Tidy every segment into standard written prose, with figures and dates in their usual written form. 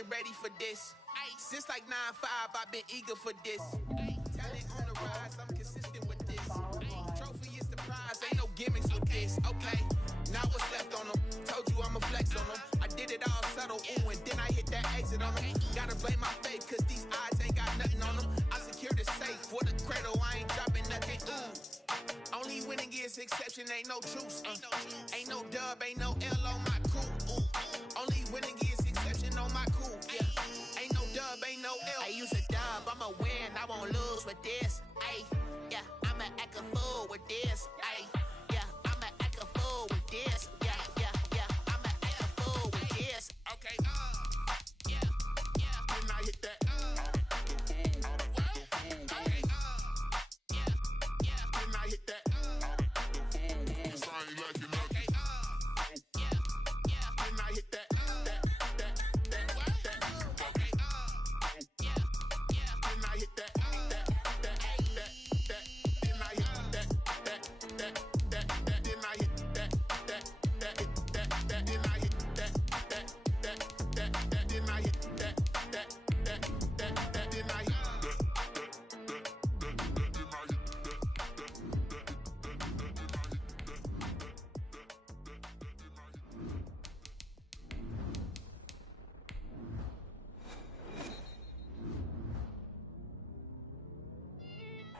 been ready for this. Since like 9-5, I've been eager for this. Talent on the rise, I'm consistent with this. Trophy is the prize, ain't no gimmicks with this. Okay, now what's left on them? Told you I'ma flex on them. I did it all subtle, ooh, and then I hit that exit on them. Gotta blame my faith, cause these odds ain't got nothing on them. I secured the safe for the cradle, I ain't dropping nothing, ooh. Only winning is exception, ain't no truce. Ain't no dub, ain't no L on my crew. Ooh. Only winning is exception on my crew. Yeah. Ain't no dub, ain't no L. I use a dub, I'ma win, I won't lose with this. Ay, yeah, I'ma act a fool with this. Ay, yeah, I'ma act a fool with this. Yeah, yeah, yeah, I'ma act a fool with this. Okay, yeah, yeah. When I hit that, okay, yeah, yeah. When I hit that,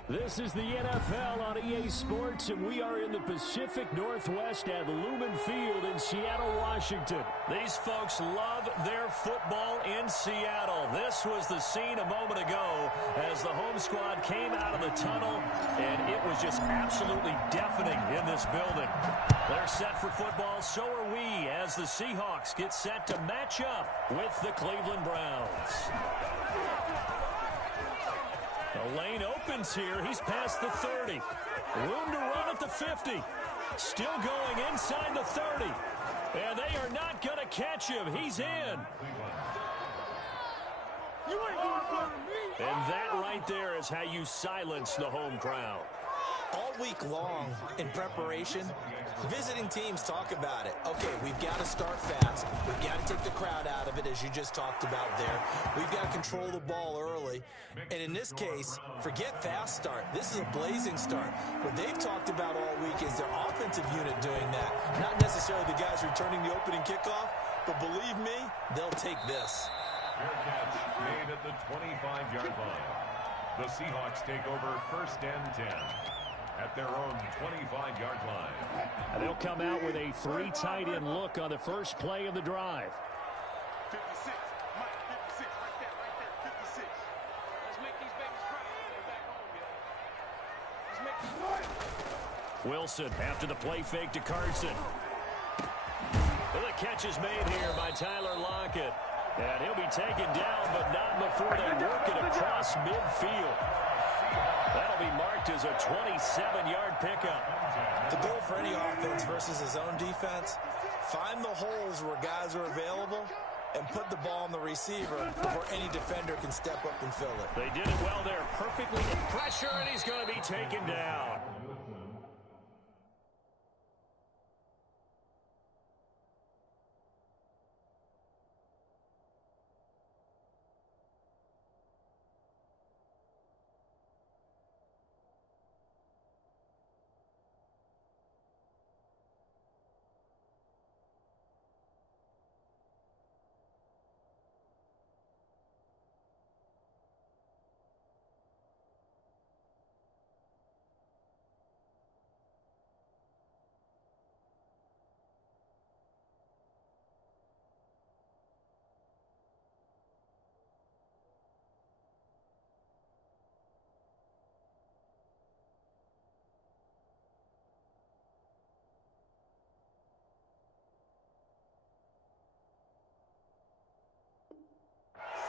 This is the NFL on EA Sports, and we are in the Pacific Northwest at Lumen Field in Seattle, Washington. These folks love their football in Seattle. This was the scene a moment ago as the home squad came out of the tunnel, and it was just absolutely deafening in this building. They're set for football, so are we, as the Seahawks get set to match up with the Cleveland Browns. The lane opens here. He's past the 30. Room to run at the 50. Still going inside the 30. And they are not going to catch him. He's in. And that right there is how you silence the home crowd. All week long in preparation, visiting teams talk about it. Okay, we've got to start fast. We've got to take the crowd out of it, as you just talked about there. We've got to control the ball early. And in this case, forget fast start. This is a blazing start. What they've talked about all week is their offensive unit doing that. Not necessarily the guys returning the opening kickoff, but believe me, they'll take this. Fair catch made at the 25-yard line. The Seahawks take over 1st and 10. At their own 25-yard line. And they'll come out with a 3 tight end look on the first play of the drive. 56, Mike, 56, right there, 56. Let's make these babies cry when they're back home, man. Let's make them Wilson after the play fake to Carson. And the catch is made here by Tyler Lockett. And he'll be taken down, but not before they work it across midfield. That'll be marked as a 27-yard pickup. The goal for any offense versus his own defense, find the holes where guys are available and put the ball on the receiver before any defender can step up and fill it. They did it well there, perfectly in pressure, and he's going to be taken down.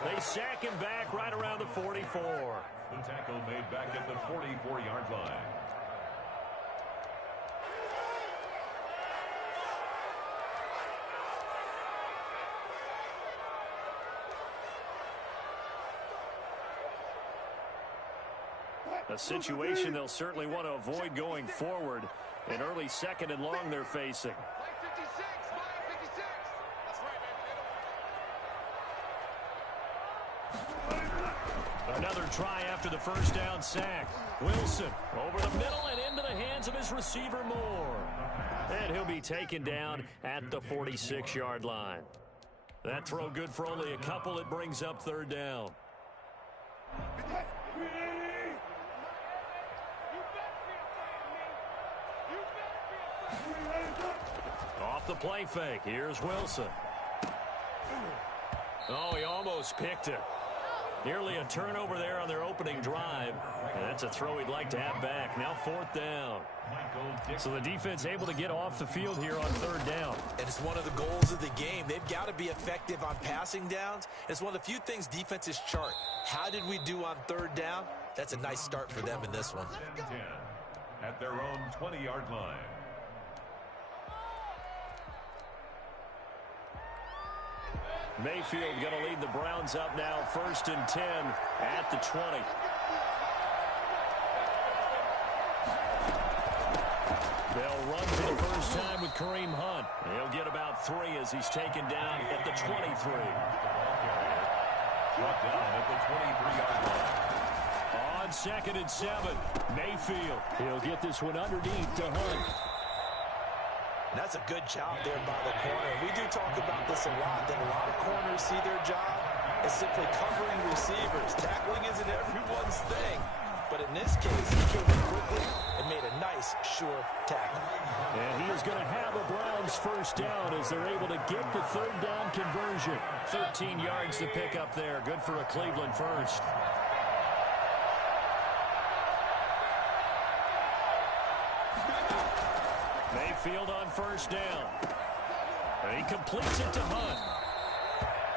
They sack him back right around the 44. The tackle made back at the 44-yard line. A situation they'll certainly want to avoid going forward. An early 2nd and long they're facing. Another try after the first down sack. Wilson over the middle and into the hands of his receiver Moore. And he'll be taken down at the 46-yard line. That throw good for only a couple. It brings up third down. Off the play fake. Here's Wilson. Oh, he almost picked it. Nearly a turnover there on their opening drive. And that's a throw he'd like to have back. Now fourth down. So the defense able to get off the field here on third down. And it's one of the goals of the game. They've got to be effective on passing downs. It's one of the few things defenses chart. How did we do on third down? That's a nice start for them in this one. 10 at their own 20-yard line. Mayfield going to lead the Browns up now, 1st and 10 at the 20. They'll run for the first time with Kareem Hunt. He'll get about 3 as he's taken down at the 23. Brought down at the 23-yard line. On 2nd and 7, Mayfield. He'll get this one underneath to Hunt. And that's a good job there by the corner. We do talk about this a lot, that a lot of corners see their job as simply covering receivers. Tackling isn't everyone's thing. But in this case, he came in quickly and made a nice, sure tackle. And he is going to have a Browns first down as they're able to get the third down conversion. 13 yards to pick up there. Good for a Cleveland first. Mayfield on first down. And he completes it to Hunt.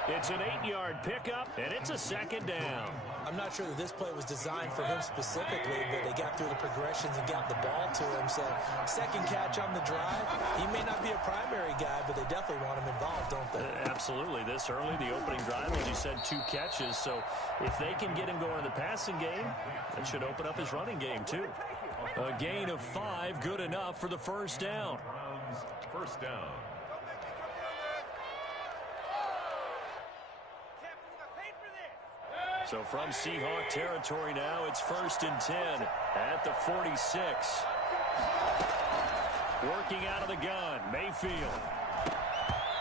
It's an 8-yard pickup, and it's a second down. I'm not sure that this play was designed for him specifically, but they got through the progressions and got the ball to him. So, second catch on the drive. He may not be a primary guy, but they definitely want him involved, don't they? Absolutely. This early, the opening drive, as you said, 2 catches. So, if they can get him going in the passing game, that should open up his running game, too. A gain of 5, good enough for the first down. Browns first down. So from Seahawk territory now, it's 1st and 10 at the 46. Working out of the gun, Mayfield.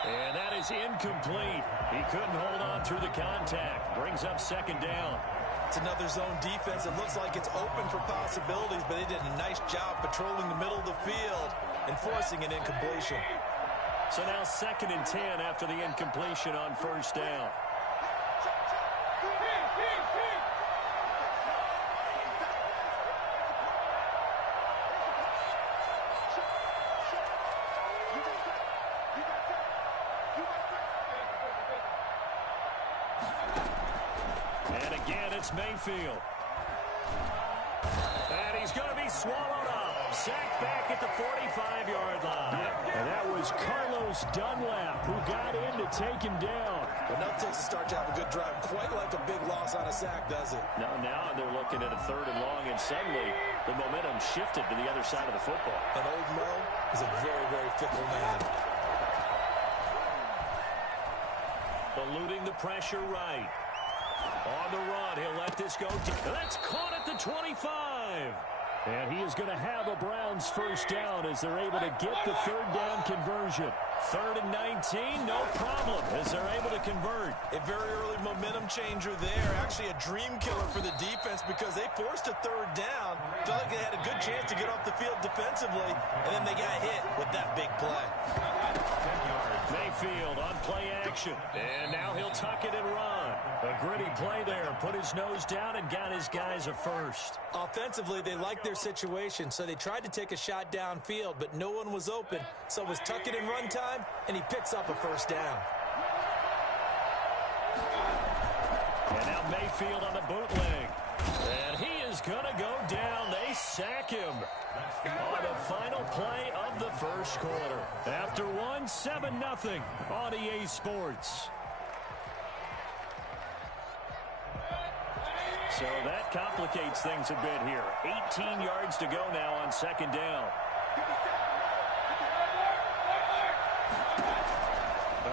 And that is incomplete. He couldn't hold on through the contact. Brings up second down. It's another zone defense. It looks like it's open for possibilities, but they did a nice job patrolling the middle of the field and forcing an incompletion. So now 2nd and 10 after the incompletion on first down. And again, it's Mayfield. And he's going to be swallowed up. Sacked back at the 45-yard line. And that was Carlos Dunlap who got in to take him down. Enough takes to start to have a good drive. Quite like a big loss on a sack, does it? Now they're looking at a 3rd and long, and suddenly the momentum shifted to the other side of the football. And old Mo is a very, very fickle man. Eluding the pressure right. On the run, he'll let this go. That's caught at the 25. And he is going to have a Browns first down as they're able to get the third down conversion. 3rd and 19, no problem as they're able to convert. A very early momentum changer there. Actually a dream killer for the defense because they forced a 3rd down. Felt like they had a good chance to get off the field defensively, and then they got hit with that big play. Mayfield on play action. And now he'll tuck it and run. A gritty play there. Put his nose down and got his guys a first. Offensively, they liked their situation, so they tried to take a shot downfield, but no one was open. So it was tuck it and run time, and he picks up a first down. And now Mayfield on the bootleg. And he is going to go down. They sack him on the final play of the first quarter. After 7-0 on EA Sports. So that complicates things a bit here. 18 yards to go now on second down.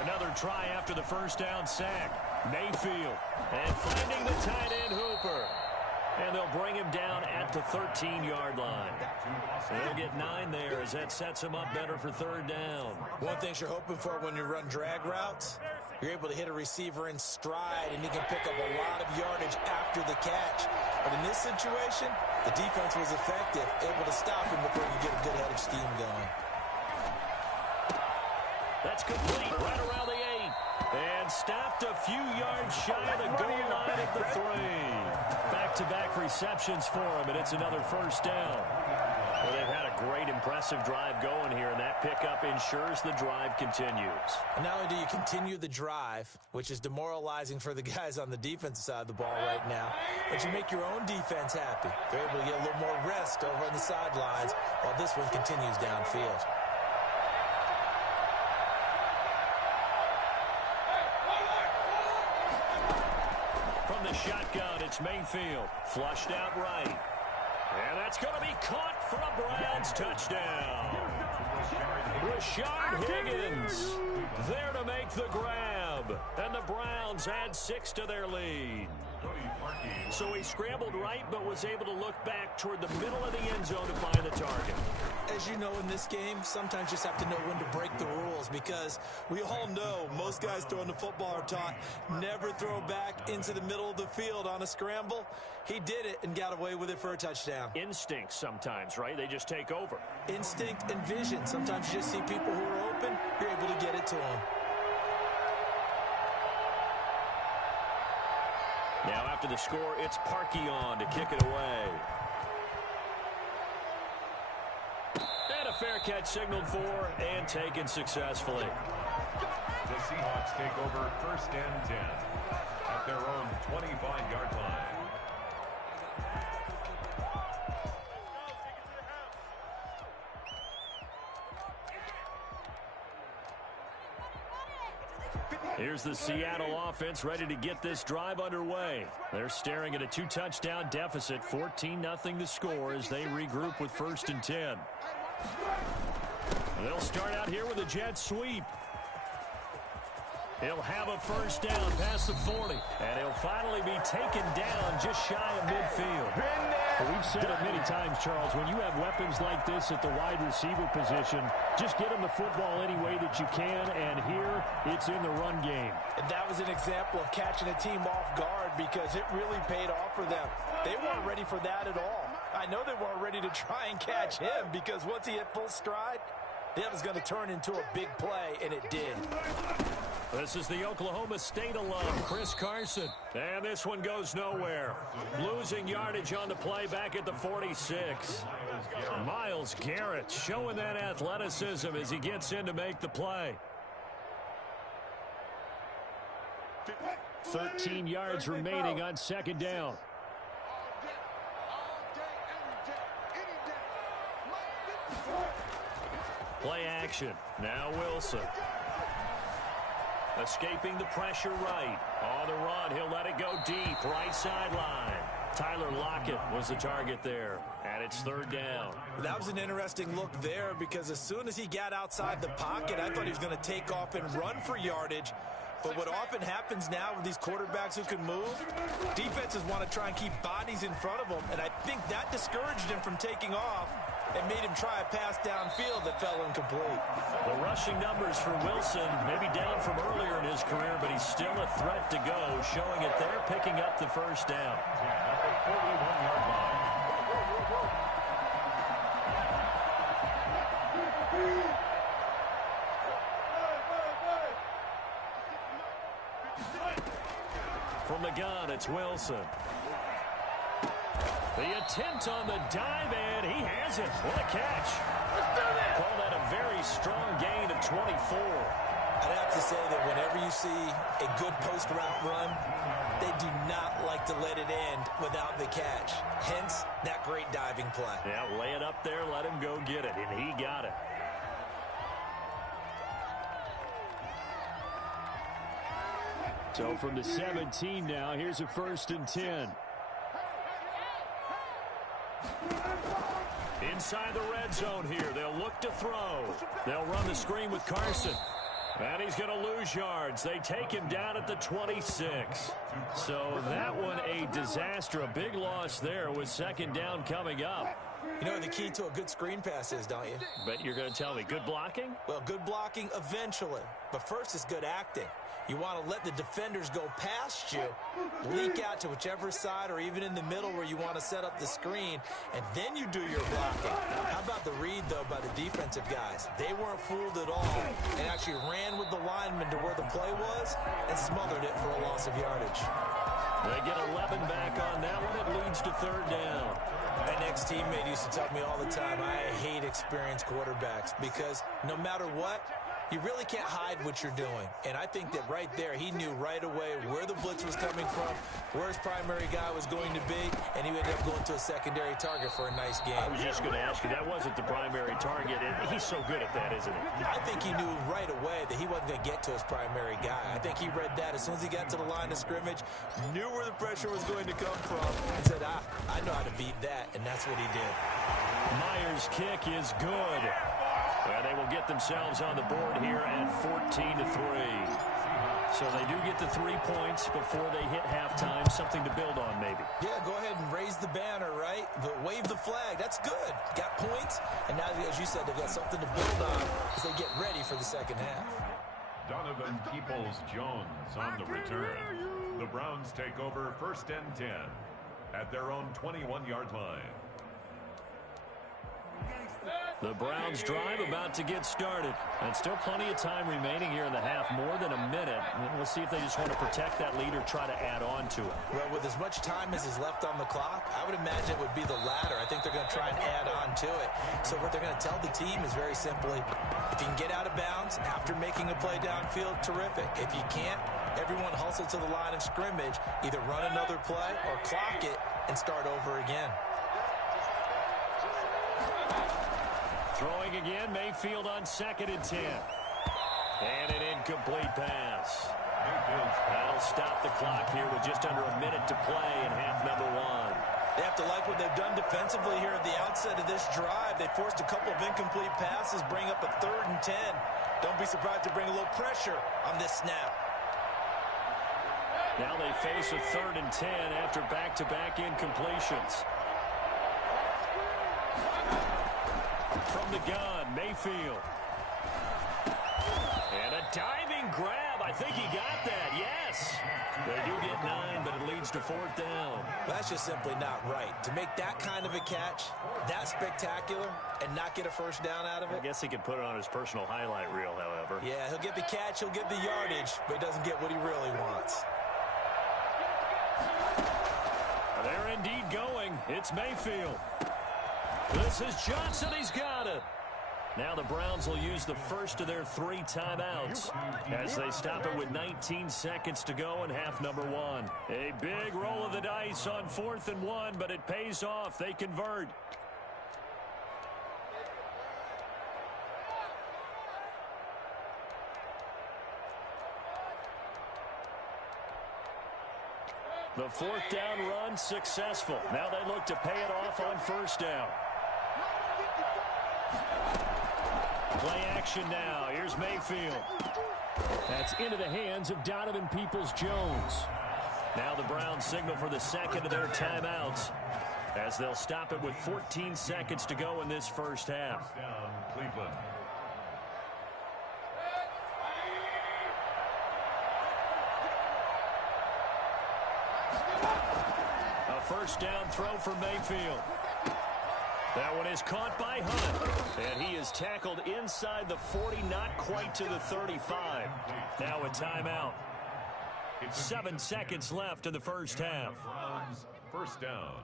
Another another try after the first down sack. Mayfield. And finding the tight end Hooper. And they'll bring him down at the 13-yard line. They'll get 9 there as that sets him up better for third down. One thing you're hoping for when you run drag routes, you're able to hit a receiver in stride, and he can pick up a lot of yardage after the catch. But in this situation, the defense was effective, able to stop him before you get a good head of steam going. That's complete right around the 8. And stopped a few yards shy of the goal line at the 3. Back-to-back receptions for him, and it's another first down. Well, they've had a great, impressive drive going here, and that pickup ensures the drive continues. And not only do you continue the drive, which is demoralizing for the guys on the defensive side of the ball right now, but you make your own defense happy. They're able to get a little more rest over on the sidelines while this one continues downfield. From the shotgun, it's Mayfield. Flushed out right. And that's going to be caught for a Browns touchdown. Rashard Higgins there to make the grab. And the Browns add 6 to their lead. So he scrambled right, but was able to look back toward the middle of the end zone to find the target. As you know, in this game, sometimes you just have to know when to break the rules, because we all know most guys throwing the football are taught never throw back into the middle of the field on a scramble. He did it and got away with it for a touchdown. Instinct sometimes, right? They just take over. Instinct and vision. Sometimes you just see people who are open, you're able to get it to them. Now after the score, it's Parkey on to kick it away. And a fair catch signaled for and taken successfully. The Seahawks take over first and 10 at their own 25-yard line. Here's the Seattle offense ready to get this drive underway. They're staring at a 2-touchdown deficit, 14-0 the score as they regroup with first and 10. They'll start out here with a jet sweep. He'll have a first down past the 40, and he'll finally be taken down just shy of midfield. Well, we've said it many times, Charles, when you have weapons like this at the wide receiver position, just get them the football any way that you can, and here it's in the run game. And that was an example of catching a team off guard, because it really paid off for them. They weren't ready for that at all. I know they weren't ready to try and catch him, because once he hit full stride, that was going to turn into a big play, and it did. This is the Oklahoma State alum, Chris Carson. And this one goes nowhere. Losing yardage on the play back at the 46. Myles Garrett showing that athleticism as he gets in to make the play. 13 yards remaining on second down. Play action. Now Wilson. Escaping the pressure right. On the run, he'll let it go deep. Right sideline. Tyler Lockett was the target there. And it's third down. That was an interesting look there, because as soon as he got outside the pocket, I thought he was going to take off and run for yardage. But what often happens now with these quarterbacks who can move, defenses want to try and keep bodies in front of them. And I think that discouraged him from taking off and made him try a pass downfield that fell incomplete. The rushing numbers for Wilson may be down from earlier in his career, but he's still a threat to go, showing it there, picking up the first down. At the 41-yard line. From the gun, it's Wilson. The attempt on the dive, and he has it. What a catch. Call that a very strong gain of 24. I'd have to say that whenever you see a good post-route run, they do not like to let it end without the catch. Hence, that great diving play. Yeah, lay it up there, let him go get it, and he got it. So from the 17 now, here's a first and 10. Inside the red zone here, they'll look to throw. They'll run the screen with Carson. And he's going to lose yards. They take him down at the 26. So that one a disaster. A big loss there with second down coming up. You know what the key to a good screen pass is, don't you? But you're going to tell me, good blocking? Well, good blocking eventually. But first is good acting. You want to let the defenders go past you, leak out to whichever side or even in the middle where you want to set up the screen, and then you do your blocking. How about the read, though, by the defensive guys? They weren't fooled at all and actually ran with the lineman to where the play was and smothered it for a loss of yardage. They get 11 back on that one. It leads to third down. My ex-teammate used to tell me all the time, I hate experienced quarterbacks because no matter what, you really can't hide what you're doing. And I think that right there, he knew right away where the blitz was coming from, where his primary guy was going to be, and he ended up going to a secondary target for a nice game. I was just going to ask you, that wasn't the primary target. And he's so good at that, isn't he? I think he knew right away that he wasn't going to get to his primary guy. I think he read that as soon as he got to the line of scrimmage, knew where the pressure was going to come from, and said, I know how to beat that, and that's what he did. Myers' kick is good. And they will get themselves on the board here at 14-3. So they do get the 3 points before they hit halftime. Something to build on, maybe. Yeah, go ahead and raise the banner, right? Wave the flag. That's good. Got points. And now, as you said, they've got something to build on as they get ready for the second half. Donovan Peoples-Jones on the return. The Browns take over 1st and 10 at their own 21-yard line. The Browns drive about to get started. And still plenty of time remaining here in the half, more than a minute. And we'll see if they just want to protect that lead or try to add on to it. Well, with as much time as is left on the clock, I would imagine it would be the latter. I think they're going to try and add on to it. So what they're going to tell the team is very simply, if you can get out of bounds after making a play downfield, terrific. If you can't, everyone hustle to the line of scrimmage, either run another play or clock it and start over again. Throwing again, Mayfield on 2nd and 10. And an incomplete pass. That'll stop the clock here with just under a minute to play in half number 1. They have to like what they've done defensively here at the outset of this drive. They forced a couple of incomplete passes, bring up a 3rd and 10. Don't be surprised to bring a little pressure on this snap. Now they face a 3rd and 10 after back-to-back incompletions. From the gun, Mayfield. And a diving grab. I think he got that, yes. They do get 9, but it leads to 4th down. Well, that's just simply not right. To make that kind of a catch, that spectacular, and not get a first down out of it. I guess he could put it on his personal highlight reel, however. Yeah, he'll get the catch, he'll get the yardage, but he doesn't get what he really wants. They're indeed going. It's Mayfield. This is Johnson. He's got it. Now the Browns will use the first of their 3 timeouts as they stop it with 19 seconds to go in half number 1. A big roll of the dice on 4th and 1, but it pays off. They convert. The 4th down run successful. Now they look to pay it off on 1st down. Play action now. Here's Mayfield. That's into the hands of Donovan Peoples-Jones. Now the Browns signal for the second of their timeouts as they'll stop it with 14 seconds to go in this first half. Down, Cleveland. A first down throw for Mayfield. That one is caught by Hunt. And he is tackled inside the 40, not quite to the 35. Now a timeout. 7 seconds left in the first half. Browns, 1st down.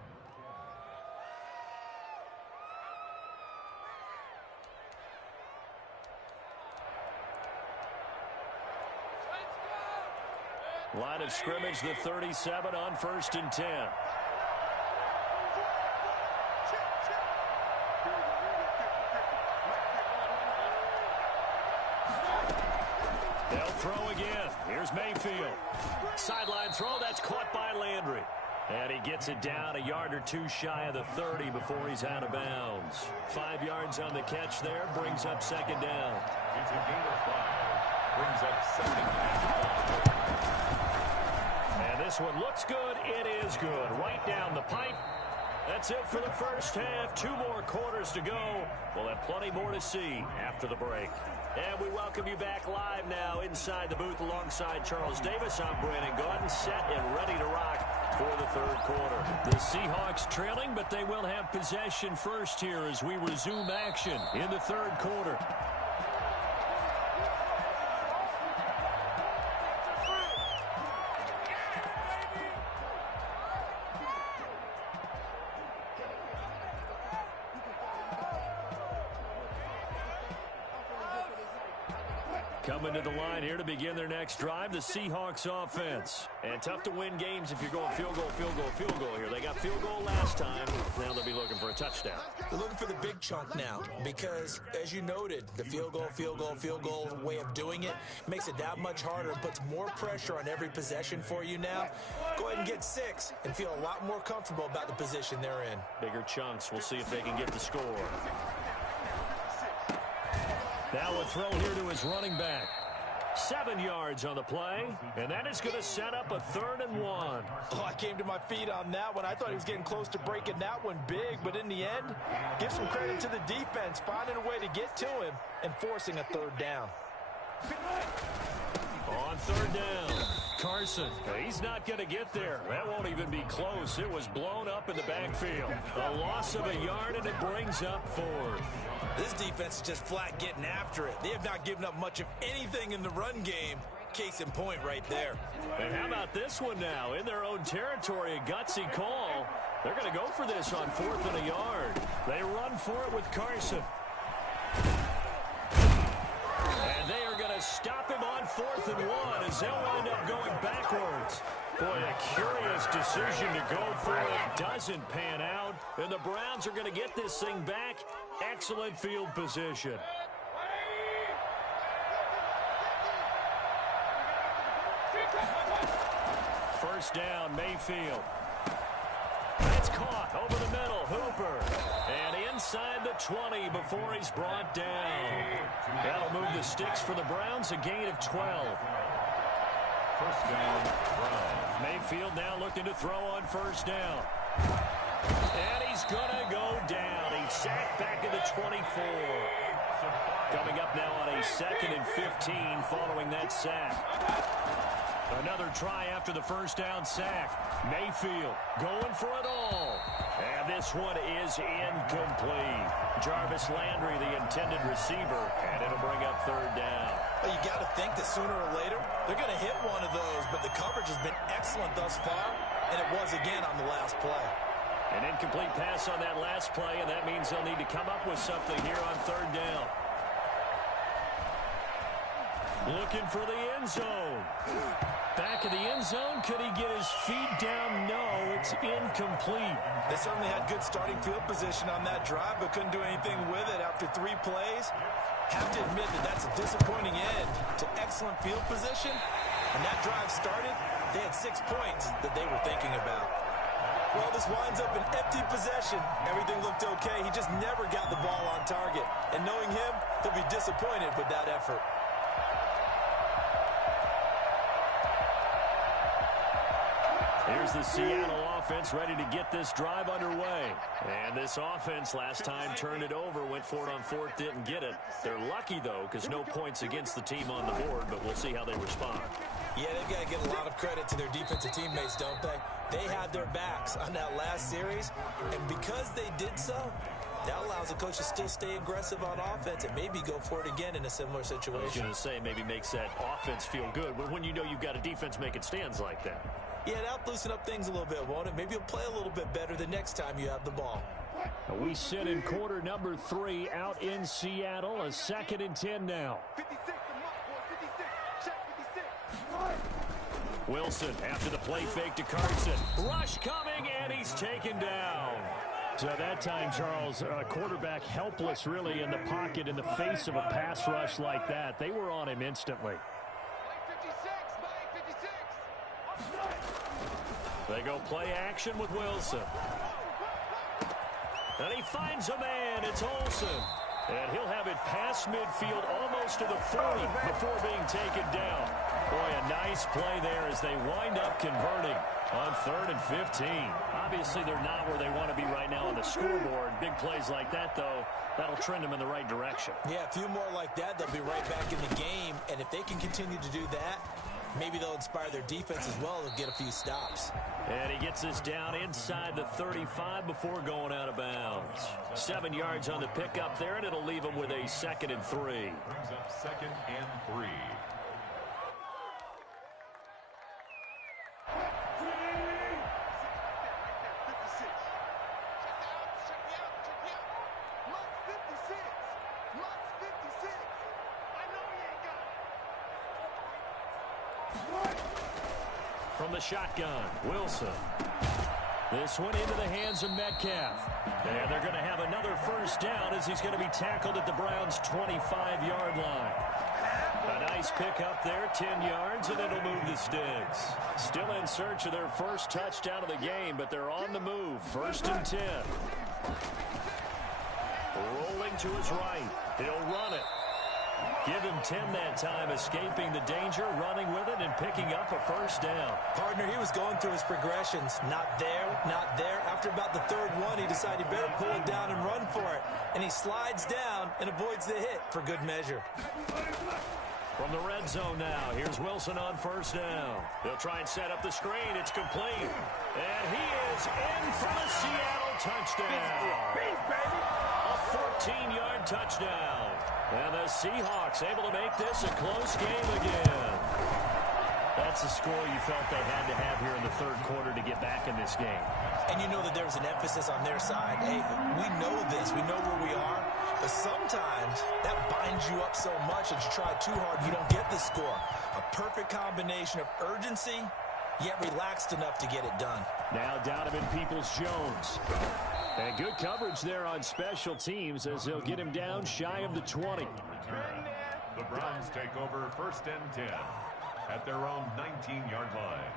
Line of scrimmage, the 37 on 1st and 10. They'll throw again. Here's Mayfield. Sideline throw, that's caught by Landry. And he gets it down a yard or 2 shy of the 30 before he's out of bounds. 5 yards on the catch there, brings up 2nd down. It's a gain of 5. brings up second. And this one looks good. It is good. Right down the pipe. That's it for the first half. 2 more quarters to go. We'll have plenty more to see after the break. And we welcome you back live now inside the booth alongside Charles Davis. I'm Brandon Gaudin, set and ready to rock for the third quarter. The Seahawks trailing, but they will have possession first here as we resume action in the third quarter. Coming to the line here to begin their next drive, the Seahawks offense. And tough to win games if you're going field goal, field goal, field goal here. They got field goal last time. Now they'll be looking for a touchdown. They're looking for the big chunk now because, as you noted, the field goal way of doing it makes it that much harder and puts more pressure on every possession for you now. Go ahead and get 6 and feel a lot more comfortable about the position they're in. Bigger chunks. We'll see if they can get the score. Now a throw here to his running back. 7 yards on the play, and that is going to set up a 3rd and 1. Oh, I came to my feet on that one. I thought he was getting close to breaking that one big, but in the end, give some credit to the defense, finding a way to get to him and forcing a 3rd down. On 3rd down, Carson. He's not going to get there. That won't even be close. It was blown up in the backfield. A loss of a yard, and it brings up 4th. This defense is just flat getting after it. They have not given up much of anything in the run game. Case in point right there. And how about this one now? In their own territory, a gutsy call. They're going to go for this on 4th and a yard. They run for it with Carson. And they are going to stop him on 4th and 1 as they'll wind up going backwards. Boy, a curious decision to go for it. Doesn't pan out. And the Browns are going to get this thing back. Excellent field position. First down, Mayfield. That's caught over the middle. Hooper. And inside the 20 before he's brought down. That'll move the sticks for the Browns, a gain of 12. First down, Browns. Mayfield now looking to throw on first down. And he's going to go down. He's sacked back at the 24. Coming up now on a 2nd and 15 following that sack. Another try after the first down sack. Mayfield going for it all. And this one is incomplete. Jarvis Landry, the intended receiver, and it'll bring up 3rd down. Well, you got to think that sooner or later they're going to hit one of those, but the coverage has been excellent thus far, and it was again on the last play. An incomplete pass on that last play, and that means they'll need to come up with something here on 3rd down. Looking for the end zone. Back of the end zone. Could he get his feet down? No, it's incomplete. They certainly had good starting field position on that drive, but couldn't do anything with it after 3 plays. Have to admit that that's a disappointing end to excellent field position. When that drive started, they had 6 points that they were thinking about. Well, this winds up an empty possession. Everything looked okay. He just never got the ball on target. And knowing him, he'll be disappointed with that effort. Here's the Seattle offense ready to get this drive underway. And this offense last time turned it over, went for it on 4th, didn't get it. They're lucky, though, because no points against the team on the board, but we'll see how they respond. Yeah, they've got to give a lot of credit to their defensive teammates, don't they? They had their backs on that last series, and because they did so, that allows the coach to still stay aggressive on offense and maybe go for it again in a similar situation. I was going to say, maybe makes that offense feel good, but when you know you've got a defense making stands like that. Yeah, that'll loosen up things a little bit, won't it? Maybe you'll play a little bit better the next time you have the ball. We sit in quarter number 3 out in Seattle. A 2nd and 10 now. 56, check 56. Wilson after the play fake to Carson. Rush coming, and he's taken down. So that time, Charles, quarterback helpless really in the pocket in the face of a pass rush like that. They were on him instantly. They go play action with Wilson. And he finds a man. It's Olsen. And he'll have it past midfield almost to the 40 before being taken down. Boy, a nice play there as they wind up converting on 3rd and 15. Obviously, they're not where they want to be right now on the scoreboard. Big plays like that, though, that'll trend them in the right direction. Yeah, a few more like that, they'll be right back in the game. And if they can continue to do that, maybe they'll inspire their defense as well and get a few stops. And he gets us down inside the 35 before going out of bounds. 7 yards on the pickup there, and it'll leave him with a 2nd and 3. Brings up 2nd and 3. From the shotgun, Wilson. This one into the hands of Metcalf. And they're going to have another 1st down as he's going to be tackled at the Browns' 25-yard line. A nice pick up there, 10 yards, and it'll move the sticks. Still in search of their 1st touchdown of the game, but they're on the move. 1st and 10. Rolling to his right. He'll run it. Give him 10 that time, escaping the danger, running with it, and picking up a 1st down. Partner, he was going through his progressions. Not there, not there. After about the 3rd one, he decided he better pull it down and run for it. And he slides down and avoids the hit for good measure. From the red zone now, here's Wilson on 1st down. They'll try and set up the screen. It's complete. And he is in for the Seattle touchdown. A 14-yard touchdown. And the Seahawks able to make this a close game again. That's the score you felt they had to have here in the 3rd quarter to get back in this game. And you know that there was an emphasis on their side. Hey, we know this. We know where we are. But sometimes that binds you up so much that you try too hard, you don't get the score. A perfect combination of urgency, yet relaxed enough to get it done. Now Donovan Peoples-Jones. And good coverage there on special teams as they'll get him down shy of the 20. The Browns take over 1st and 10 at their own 19-yard line.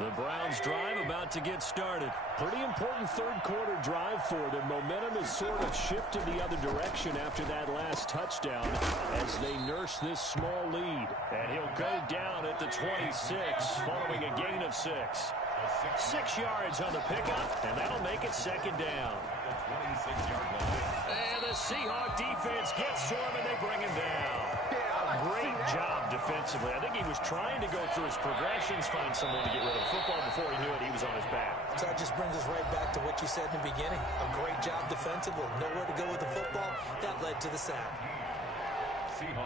The Browns drive about to get started. Pretty important 3rd quarter drive for them. Momentum has sort of shifted the other direction after that last touchdown as they nurse this small lead. And he'll go down at the 26 following a gain of 6. 6 yards on the pickup, and that'll make it 2nd down. And the Seahawk defense gets to him, and they bring him down. Great job defensively. I think he was trying to go through his progressions, find someone to get rid of the football. Before he knew it, he was on his back. So that just brings us right back to what you said in the beginning. A great job defensively. Nowhere to go with the football. That led to the sack.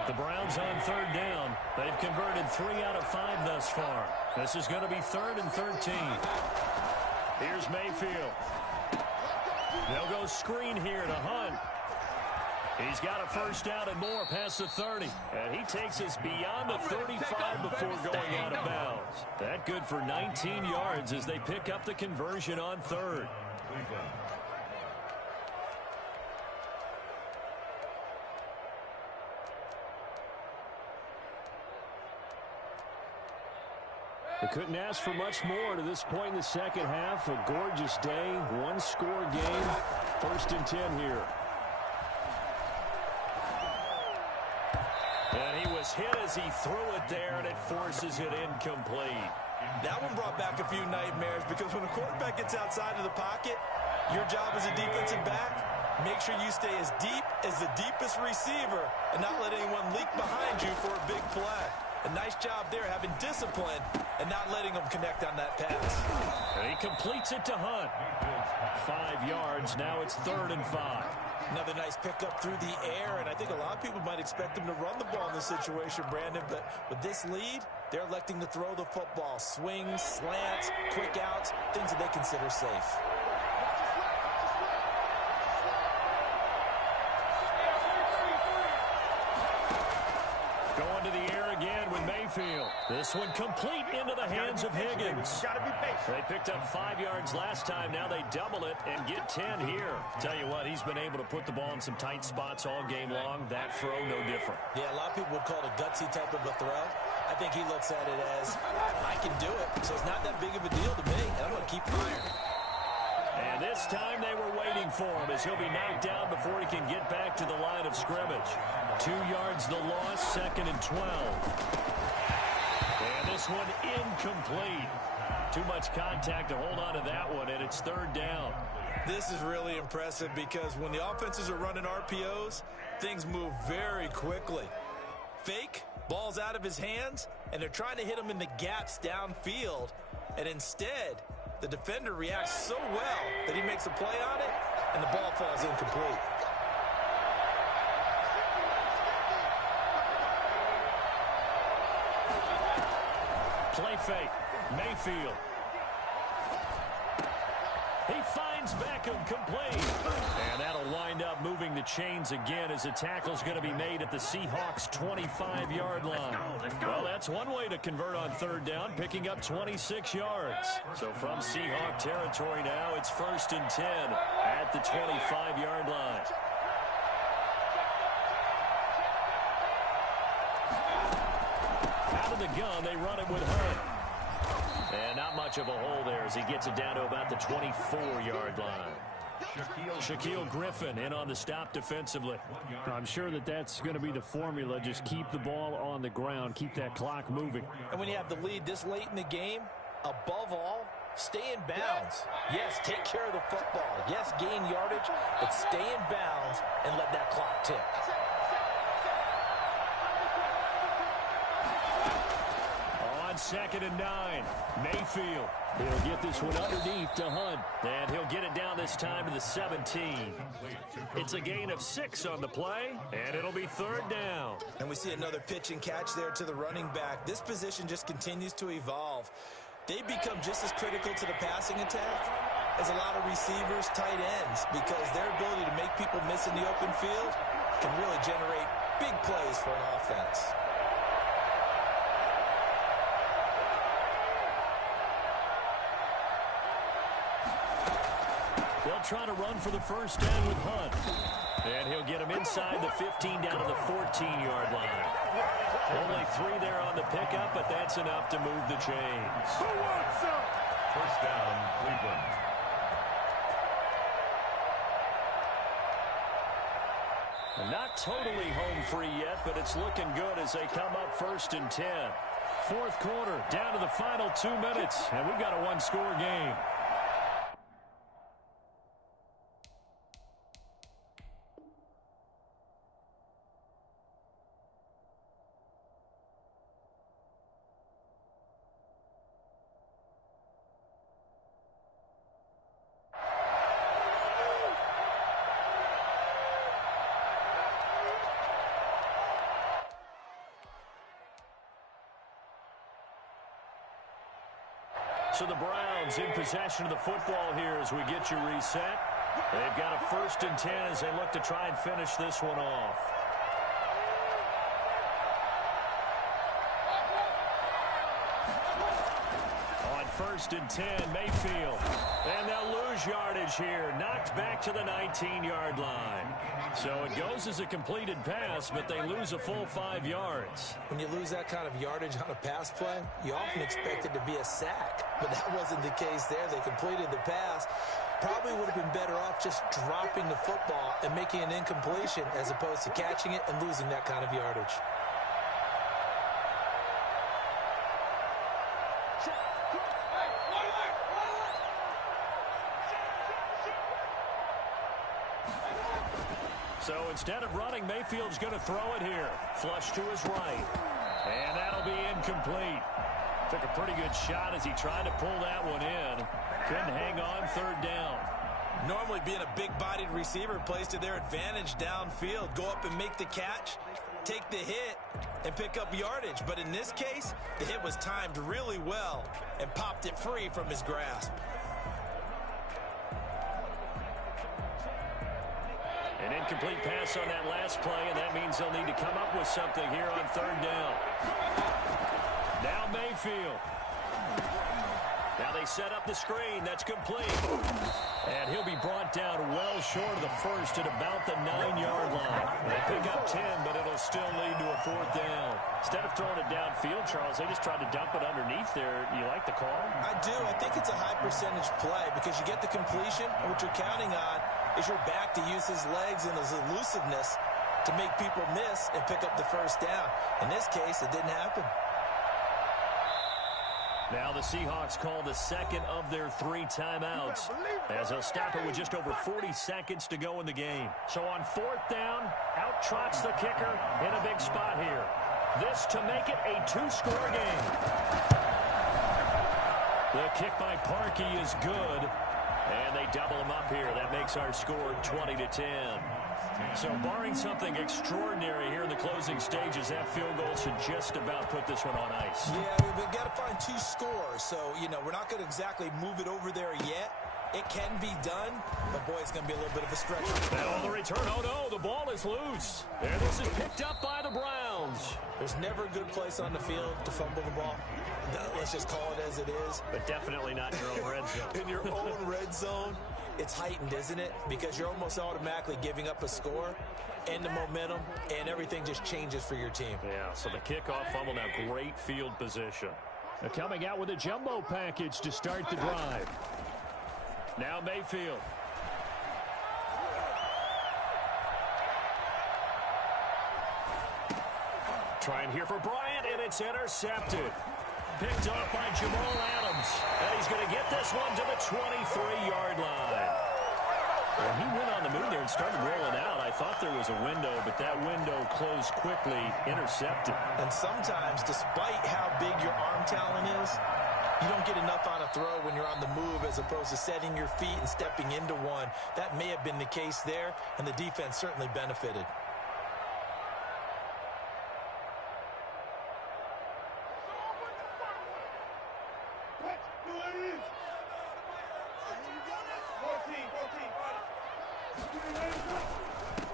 The Browns on 3rd down. They've converted 3 out of 5 thus far. This is going to be 3rd and 13. Here's Mayfield. They'll go screen here to Hunt. He's got a 1st down and more past the 30. And he takes us beyond the 35 before going out of bounds. That good for 19 yards as they pick up the conversion on 3rd. They couldn't ask for much more to this point in the 2nd half. A gorgeous day, 1-score game. 1st and 10 here. And he was hit as he threw it there, and it forces it incomplete. That one brought back a few nightmares because when a quarterback gets outside of the pocket, your job as a defensive back, make sure you stay as deep as the deepest receiver and not let anyone leak behind you for a big play. A nice job there, having discipline and not letting them connect on that pass. And he completes it to Hunt. 5 yards. Now it's 3rd and 5. Another nice pickup through the air, and I think a lot of people might expect them to run the ball in this situation, Brandon, but with this lead, they're electing to throw the football. Swings, slants, quick outs, things that they consider safe. Going to the air again with Mayfield. This one complete into the hands of Higgins. They picked up 5 yards last time. Now they double it and get 10 here. Tell you what, he's been able to put the ball in some tight spots all game long. That throw, no different. Yeah, a lot of people would call it a gutsy type of a throw. I think he looks at it as, I can do it, so it's not that big of a deal to me, and I'm going to keep firing. And This time they were waiting for him as he'll be knocked down before he can get back to the line of scrimmage. 2 yards the loss, 2nd and 12. And this one incomplete. Too much contact to hold on to that one, and it's 3rd down. This is really impressive because when the offenses are running RPOs, things move very quickly. Fake, ball's out of his hands, and they're trying to hit him in the gaps downfield. And instead, the defender reacts so well that he makes a play on it, and the ball falls incomplete. Play fake. Mayfield. He finds Beckham complete. And that'll wind up moving the chains again as the tackle's going to be made at the Seahawks' 25-yard line. Well, that's one way to convert on 3rd down, picking up 26 yards. So from Seahawk territory now, it's 1st and 10 at the 25-yard line. Out of the gun, they run it with Hunt. And not much of a hole there as he gets it down to about the 24-yard line. Shaquille Griffin in on the stop defensively. I'm sure that's going to be the formula. Just keep the ball on the ground. Keep that clock moving. And when you have the lead this late in the game, above all, stay in bounds. Yes, take care of the football. Yes, gain yardage, but stay in bounds and let that clock tick. On 2nd and 9, Mayfield. He'll get this one underneath to Hunt, and he'll get it down this time to the 17. It's a gain of 6 on the play, and it'll be 3rd down. And we see another pitch and catch there to the running back. This position just continues to evolve. They become just as critical to the passing attack as a lot of receivers, tight ends, because their ability to make people miss in the open field can really generate big plays for an offense. They'll try to run for the 1st down with Hunt. And he'll get him inside the 15 down to the 14-yard line. Only 3 there on the pickup, but that's enough to move the chains. 1st down, Cleveland. Not totally home free yet, but it's looking good as they come up 1st and 10. 4th quarter, down to the final 2 minutes, and we've got a 1-score game. So the Browns in possession of the football here as we get you reset. They've got a 1st and 10 as they look to try and finish this one off. On 1st and 10, Mayfield. And they'll lose yardage here. Knocked back to the 19-yard line. So it goes as a completed pass, but they lose a full 5 yards. When you lose that kind of yardage on a pass play, you often expect it to be a sack. But that wasn't the case there. They completed the pass. Probably would have been better off just dropping the football and making an incompletion as opposed to catching it and losing that kind of yardage. So instead of running, Mayfield's going to throw it here. Flush to his right. And that'll be incomplete. Took a pretty good shot as he tried to pull that one in. Couldn't hang on 3rd down. Normally being a big-bodied receiver plays to their advantage downfield. Go up and make the catch, take the hit, and pick up yardage. But in this case, the hit was timed really well and popped it free from his grasp. An incomplete pass on that last play, and that means they'll need to come up with something here on 3rd down. Now Mayfield. Now they set up the screen. That's complete. And he'll be brought down well short of the 1st at about the 9-yard line. They pick up 10, but it'll still lead to a 4th down. Instead of throwing it downfield, Charles, they just tried to dump it underneath there. You like the call? I do. I think it's a high percentage play because you get the completion, and what you're counting on is your back to use his legs and his elusiveness to make people miss and pick up the first down. In this case, it didn't happen. Now the Seahawks call the second of their 3 timeouts as they'll stop it with just over 40 seconds to go in the game. So on 4th down, out trots the kicker in a big spot here. This to make it a 2-score game. The kick by Parkey is good, and they double him up here. That makes our score 20-10. So barring something extraordinary here in the closing stages, that field goal should just about put this one on ice. Yeah, we've got to find 2 scores. So, we're not going to exactly move it over there yet. It can be done, but, boy, it's going to be a little bit of a stretch. Now on the return, oh, no, the ball is loose. And this is picked up by the Browns. There's never a good place on the field to fumble the ball. Let's just call it as it is. But definitely not in your own red zone. In your own red zone, it's heightened, isn't it? Because you're almost automatically giving up a score and the momentum, and everything just changes for your team. Yeah, so the kickoff fumble, now great field position. They're coming out with a jumbo package to start the drive. Now Mayfield. Trying here for Bryant, and it's intercepted. Picked off by Jamal Adams. And he's going to get this one to the 23-yard line. When he went on the move there and started rolling out, I thought there was a window, but that window closed quickly, intercepted. And sometimes, despite how big your arm talent is, you don't get enough on a throw when you're on the move as opposed to setting your feet and stepping into one. That may have been the case there, and the defense certainly benefited.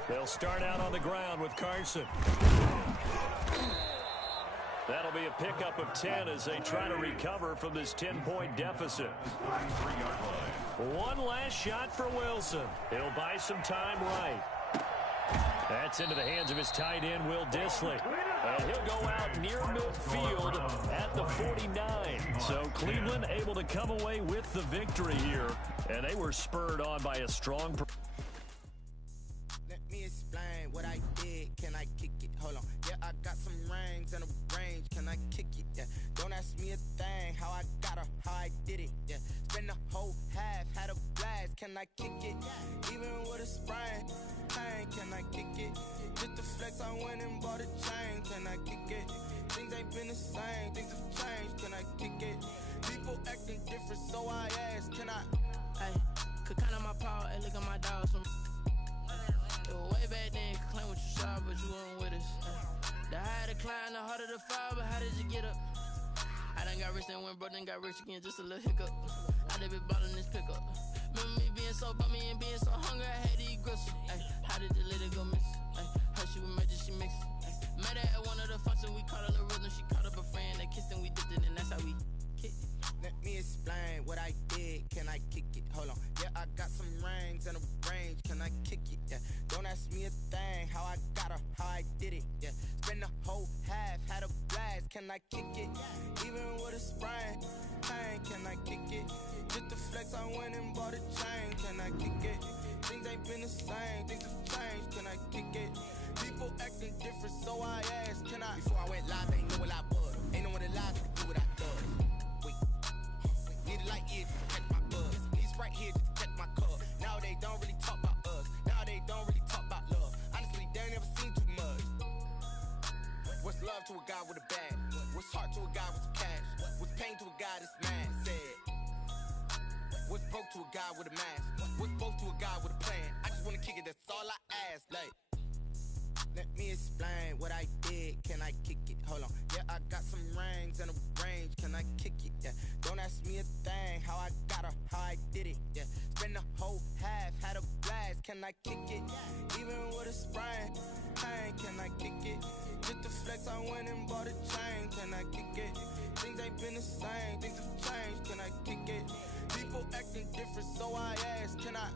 They'll start out on the ground with Carson. That'll be a pickup of 10 as they try to recover from this 10-point deficit. One last shot for Wilson. He'll buy some time right. That's into the hands of his tight end, Will Dissly. And he'll go out near midfield at the 49. So Cleveland able to come away with the victory here. And they were spurred on by a strong... Let me explain what I did. Can I kick it? Hold on. Yeah, I got some rings and a range. Can I kick it? Yeah. Don't ask me a thing. How I got her, how I did it. Yeah. Spend the whole half, had a blast. Can I kick it? Even with a sprain. Pain, can I kick it? Just the flex, I went and bought a chain. Can I kick it? Things ain't been the same. Things have changed. Can I kick it? People acting different, so I ask. Can I? Hey, could count on my power and look at my dogs from. Way back then, could claim what you saw, but you weren't with us. The higher the climb, the harder the fall, but how did you get up? I done got rich and went broke, then got rich again, just a little hiccup. I done been ballin' this pickup. Remember me being so bummy and being so hungry, I had to eat gristle. How did the lady go miss? How she was magic, she mixed. Met her at one of the functions, we caught her the rhythm, she caught up a friend, they kissed and we dipped it, and that's how we kicked it. Let me explain what I did. Can I kick it? Hold on. Yeah, I got some rings and a range. Can I kick it? Yeah. Don't ask me a thing. How I got her, how I did it. Yeah. Spend the whole half, had a blast. Can I kick it? Even with a sprain. Pain, can I kick it? Just the flex, I went and bought a chain. Can I kick it? Things ain't been the same. Things have changed. Can I kick it? People acting different, so I asked. Can I? Before I went live, ain't know what I was. Ain't know what it lies to do what I done. Need a light here to catch my buzz. Need Sprite here to catch my cup. Now they don't really talk about us. Now they don't really talk about love. Honestly, they ain't never seen too much. What's love to a guy with a bag? What's heart to a guy with some cash? What's pain to a guy that's mad? Said. What's broke to a guy with a mask? What's both to a guy with a plan? I just wanna kick it, that's all I ask. Like, let me explain what I did. Can I kick it? Hold on. Yeah, I got some rings and a range. Can I kick it? Yeah. Don't ask me a thing. How I got her, how I did it. Yeah. Spend the whole half, had a blast. Can I kick it? Even with a sprain. Pain, can I kick it? Just the flex, I went and bought a chain. Can I kick it? Things ain't been the same. Things have changed. Can I kick it? People acting different, so I ask. Can I?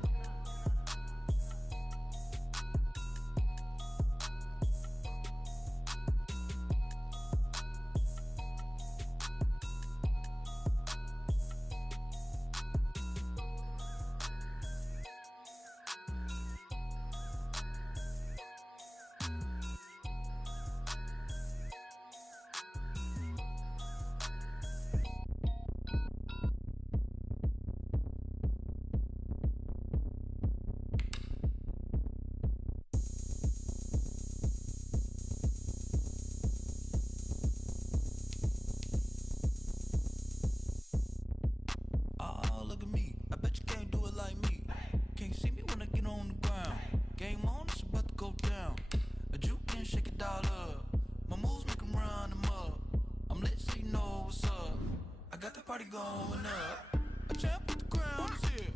going up. A champ with the crown is here.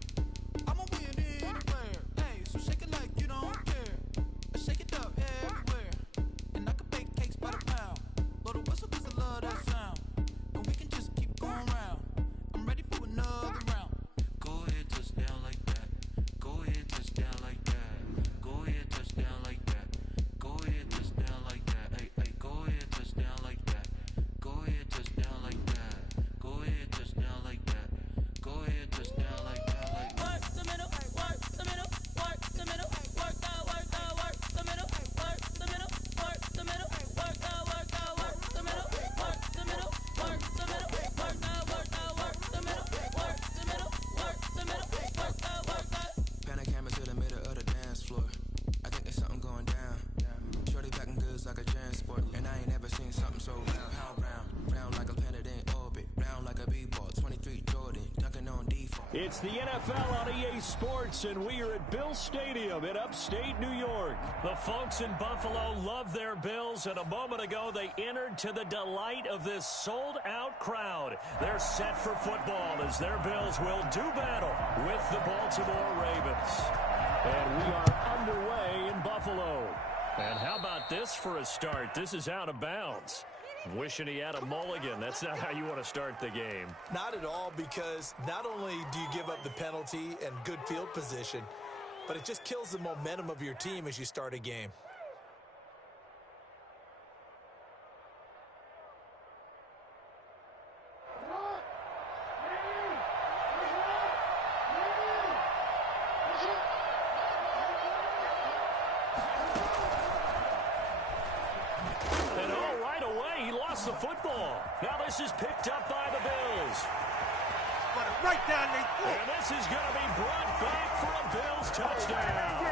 I'ma win anywhere. Hey, so shake it like you don't care. Shake it up everywhere. And I can bake cakes by the pound. Blow the whistle 'cause I love that sound. And we can just keep going round. I'm ready for another round. Go ahead, touch down like that. Go ahead, touch down like that. Go ahead, touch down like that. Go ahead, touch down like that. Hey, hey, go ahead, touch down like that. Go ahead, touch down like that. Go ahead, touch down like that. Go ahead, touch down like that. Like work the middle, work the middle, work the middle, work the middle, work the middle, work the middle, work the middle, work the middle, work the middle, work the middle, work the middle, work the middle, work the. Pan a camera to the middle of the dance floor. I think there's something going down. Shorty packing goods like a transport, and I ain't never seen something so round. How round like a planet in orbit, round like a b-ball. 23 Jordan, dunking on default. It's the NFL on EA Sports, and we are at Bill Stadium in upstate New York. The folks in Buffalo love their Bills, and a moment ago they entered to the delight of this sold-out crowd. They're set for football as their Bills will do battle with the Baltimore Ravens. And we are underway in Buffalo. And how about this for a start? This is out of bounds. Wishing he had a mulligan. That's not how you want to start the game. Not at all, because not only do you give up the penalty and good field position, but it just kills the momentum of your team as you start a game. The football. Now this is picked up by the Bills. Right down their throat. And this is going to be brought back for a Bills touchdown.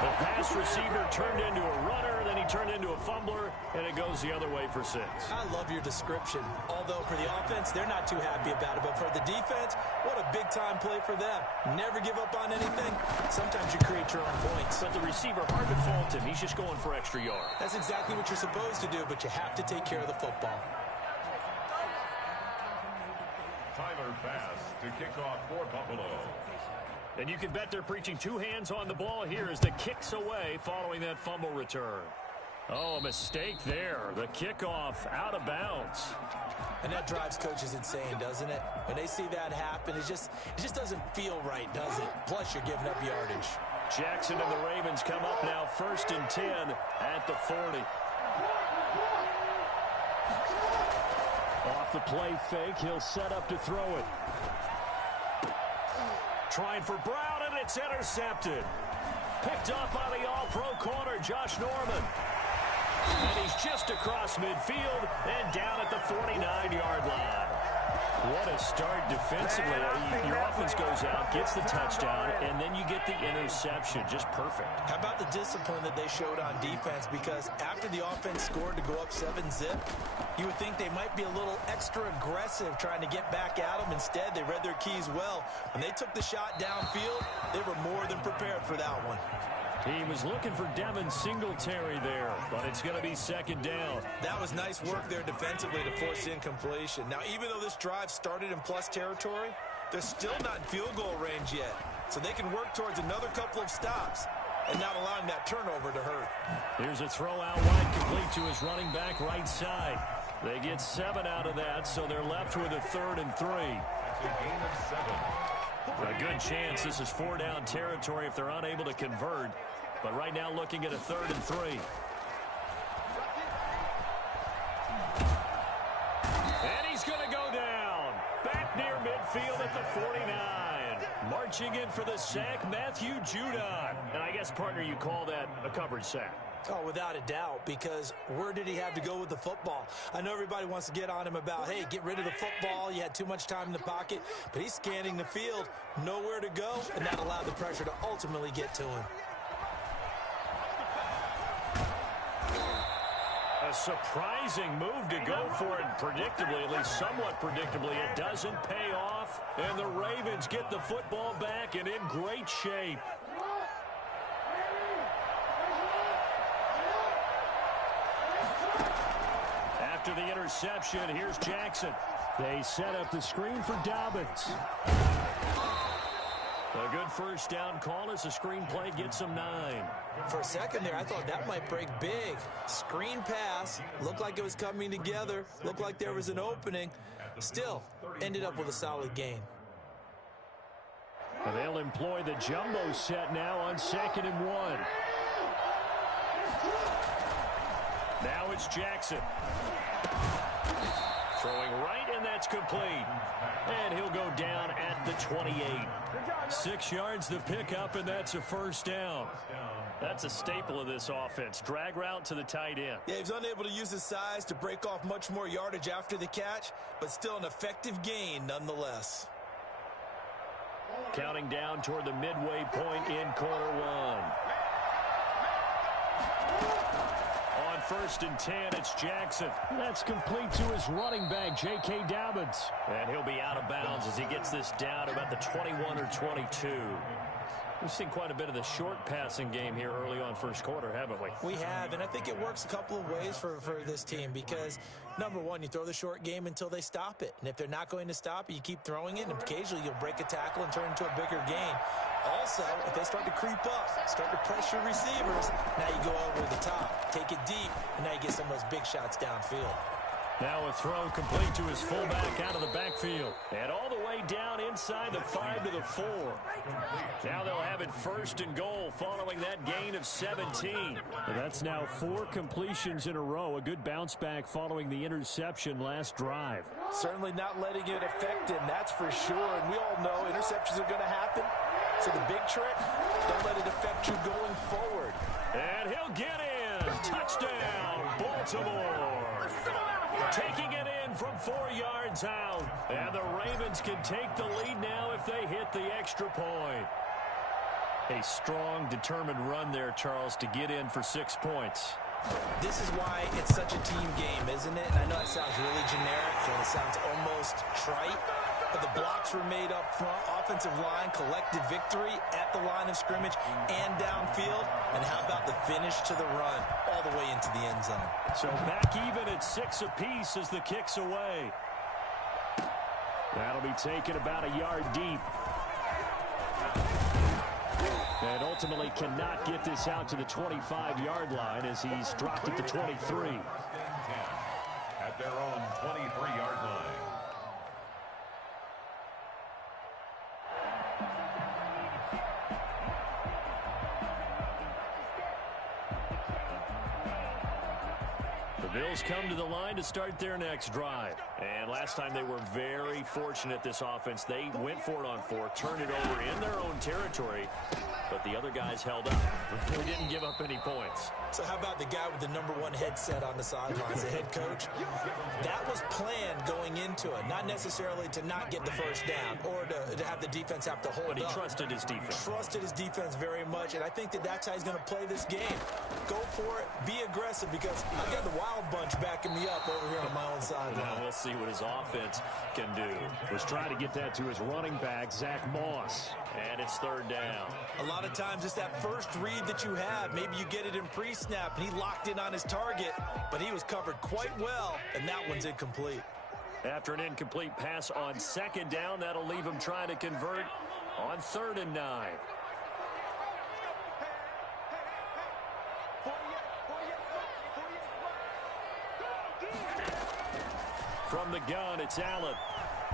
The pass receiver turned into a runner, then he turned into a fumbler, and it goes the other way for 6. I love your description. Although for the offense, they're not too happy about it. But for the defense, what a big-time play for them. Never give up on anything. Sometimes you create your own points. But the receiver, hard to fault him. He's just going for extra yard. That's exactly what you're supposed to do, but you have to take care of the football. Tyler Bass to kick off for Buffalo. And you can bet they're preaching 2 hands on the ball here as the kick's away following that fumble return. Oh, a mistake there. The kickoff out of bounds. And that drives coaches insane, doesn't it? When they see that happen, it just doesn't feel right, does it? Plus, you're giving up yardage. Jackson and the Ravens come up now 1st and 10 at the 40. Off the play fake, he'll set up to throw it. Trying for Brown, and it's intercepted. Picked up by the all-pro corner, Josh Norman. And he's just across midfield and down at the 49-yard line. What a start defensively. Your offense goes out, gets the touchdown, and then you get the interception. Just perfect. How about the discipline that they showed on defense? Because after the offense scored to go up 7-zip, you would think they might be a little extra aggressive trying to get back at them. Instead, they read their keys well. When they took the shot downfield, they were more than prepared for that one. He was looking for Devin Singletary there, but it's going to be 2nd down. That was nice work there defensively to force incompletion. Now, even though this drive started in plus territory, they're still not in field goal range yet. So they can work towards another couple of stops and not allowing that turnover to hurt. Here's a throw out wide, complete to his running back right side. They get 7 out of that, so they're left with a 3rd and 3. It's a gain of 7. A good chance this is 4-down territory if they're unable to convert. But right now looking at a 3rd and 3. And he's going to go down. Back near midfield at the 49. Marching in for the sack, Matthew Judon. And I guess, partner, you call that a covered sack. Oh, without a doubt, because where did he have to go with the football? I know everybody wants to get on him about, hey, get rid of the football. You had too much time in the pocket. But he's scanning the field, nowhere to go, and that allowed the pressure to ultimately get to him. A surprising move to go for it predictably, at least somewhat predictably. It doesn't pay off, and the Ravens get the football back and in great shape. after the interception. Here's Jackson. They set up the screen for Dobbins. A good first down call as the screenplay gets him 9. For a second there, I thought that might break big. Screen pass. Looked like it was coming together. Looked like there was an opening. Still, ended up with a solid gain. And they'll employ the jumbo set now on 2nd and 1. Now it's Jackson. Throwing right, and that's complete. And he'll go down at the 28. 6 yards the pickup, and that's a first down. That's a staple of this offense. Drag route to the tight end. Yeah, he's unable to use his size to break off much more yardage after the catch, but still an effective gain nonetheless. Counting down toward the midway point in quarter 1. On 1st and 10, it's Jackson. That's complete to his running back, J.K. Dobbins. And he'll be out of bounds as he gets this down about the 21 or 22. We've seen quite a bit of the short passing game here early on first quarter, haven't we? We have, and I think it works a couple of ways for this team because, number one, you throw the short game until they stop it. And if they're not going to stop it, you keep throwing it, and occasionally you'll break a tackle and turn into a bigger gain. Also, if they start to creep up, start to pressure receivers, now you go over the top, take it deep, and now you get some of those big shots downfield. Now a throw complete to his fullback out of the backfield. And all the way down inside the 5 to the 4. Now they'll have it 1st and goal following that gain of 17. That's now 4 completions in a row. A good bounce back following the interception last drive. Certainly not letting it affect him, that's for sure. And we all know interceptions are going to happen. So the big trick, don't let it affect you going forward. And he'll get in. Touchdown, Baltimore. Taking it in from 4 yards out. And the Ravens can take the lead now if they hit the extra point. A strong, determined run there, Charles, to get in for 6 points. This is why it's such a team game, isn't it? And I know it sounds really generic and it sounds almost trite, but the blocks were made up front. Offensive line, collective victory at the line of scrimmage and downfield. And how about the finish to the run all the way into the end zone? So back even at 6 apiece as the kick's away. That'll be taken about a yard deep. And ultimately cannot get this out to the 25-yard line as he's dropped at the 23. At their own 23-yard line. The Bills come to the line to start their next drive. And last time they were very fortunate, this offense. They went for it on 4, turned it over in their own territory, but the other guys held up. They didn't give up any points. So how about the guy with the #1 headset on the sidelines, the head coach? That was planned going into it, not necessarily to not get the first down or to have the defense have to hold up. But he trusted his defense. Trusted his defense very much, and I think that's how he's going to play this game. Go for it, be aggressive, because I've got the Wild Bunch backing me up over here on my own sideline. Now we'll see what his offense can do. Was trying to get that to his running back, Zach Moss. And it's 3rd down. A lot of times it's that first read that you have. Maybe you get it in pre-snap, and he locked in on his target, but he was covered quite well, and that one's incomplete. After an incomplete pass on 2nd down, that'll leave him trying to convert on 3rd and 9. From the gun, it's Allen.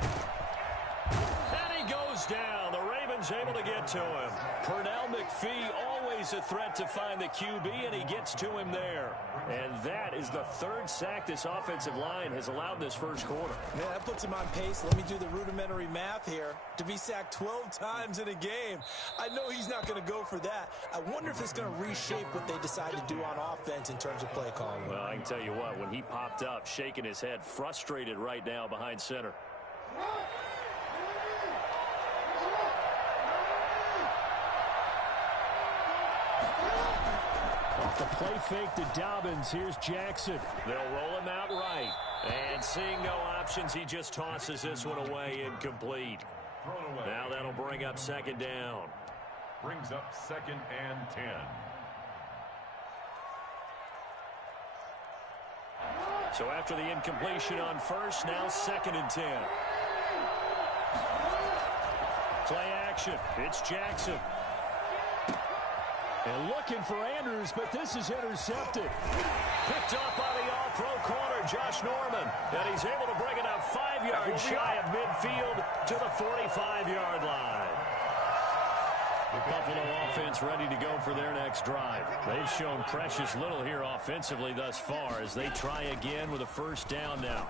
And he goes down. The Ravens able to get to him. Pernell McPhee, always a threat to find the QB, and he gets to him there. And that is the 3rd sack this offensive line has allowed in this first quarter. Man, that puts him on pace. Let me do the rudimentary math here. To be sacked 12 times in a game, I know he's not going to go for that. I wonder if it's going to reshape what they decide to do on offense in terms of play calling. Well, I can tell you what, when he popped up, shaking his head, frustrated right now behind center. Off the play fake to Dobbins. Here's Jackson. They'll roll him out right. And seeing no options, he just tosses this one away, incomplete. Now that'll bring up 2nd down. Brings up 2nd and 10. So after the incompletion on first, now 2nd and 10. Play action. It's Jackson. And looking for Andrews, but this is intercepted. Picked up by the all-pro corner, Josh Norman. And he's able to bring it up 5 yards shy of midfield to the 45-yard line. The Buffalo offense ready to go for their next drive. They've shown precious little here offensively thus far as they try again with a first down now.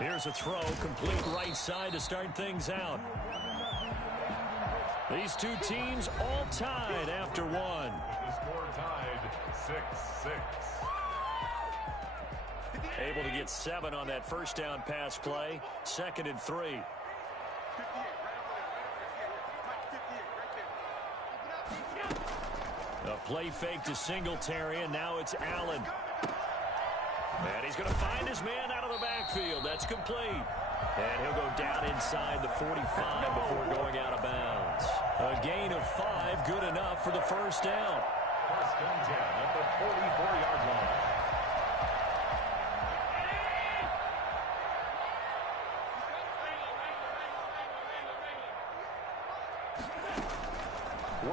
Here's a throw, complete right side to start things out. These two teams all tied after one. The score tied 6-6. Able to get 7 on that first down pass play. 2nd and 3. A play fake to Singletary, and now it's Allen. And he's going to find his man out of the backfield. That's complete. And he'll go down inside the 45 before going out of bounds. A gain of 5, good enough for the first down. First and 10 at the 44-yard line.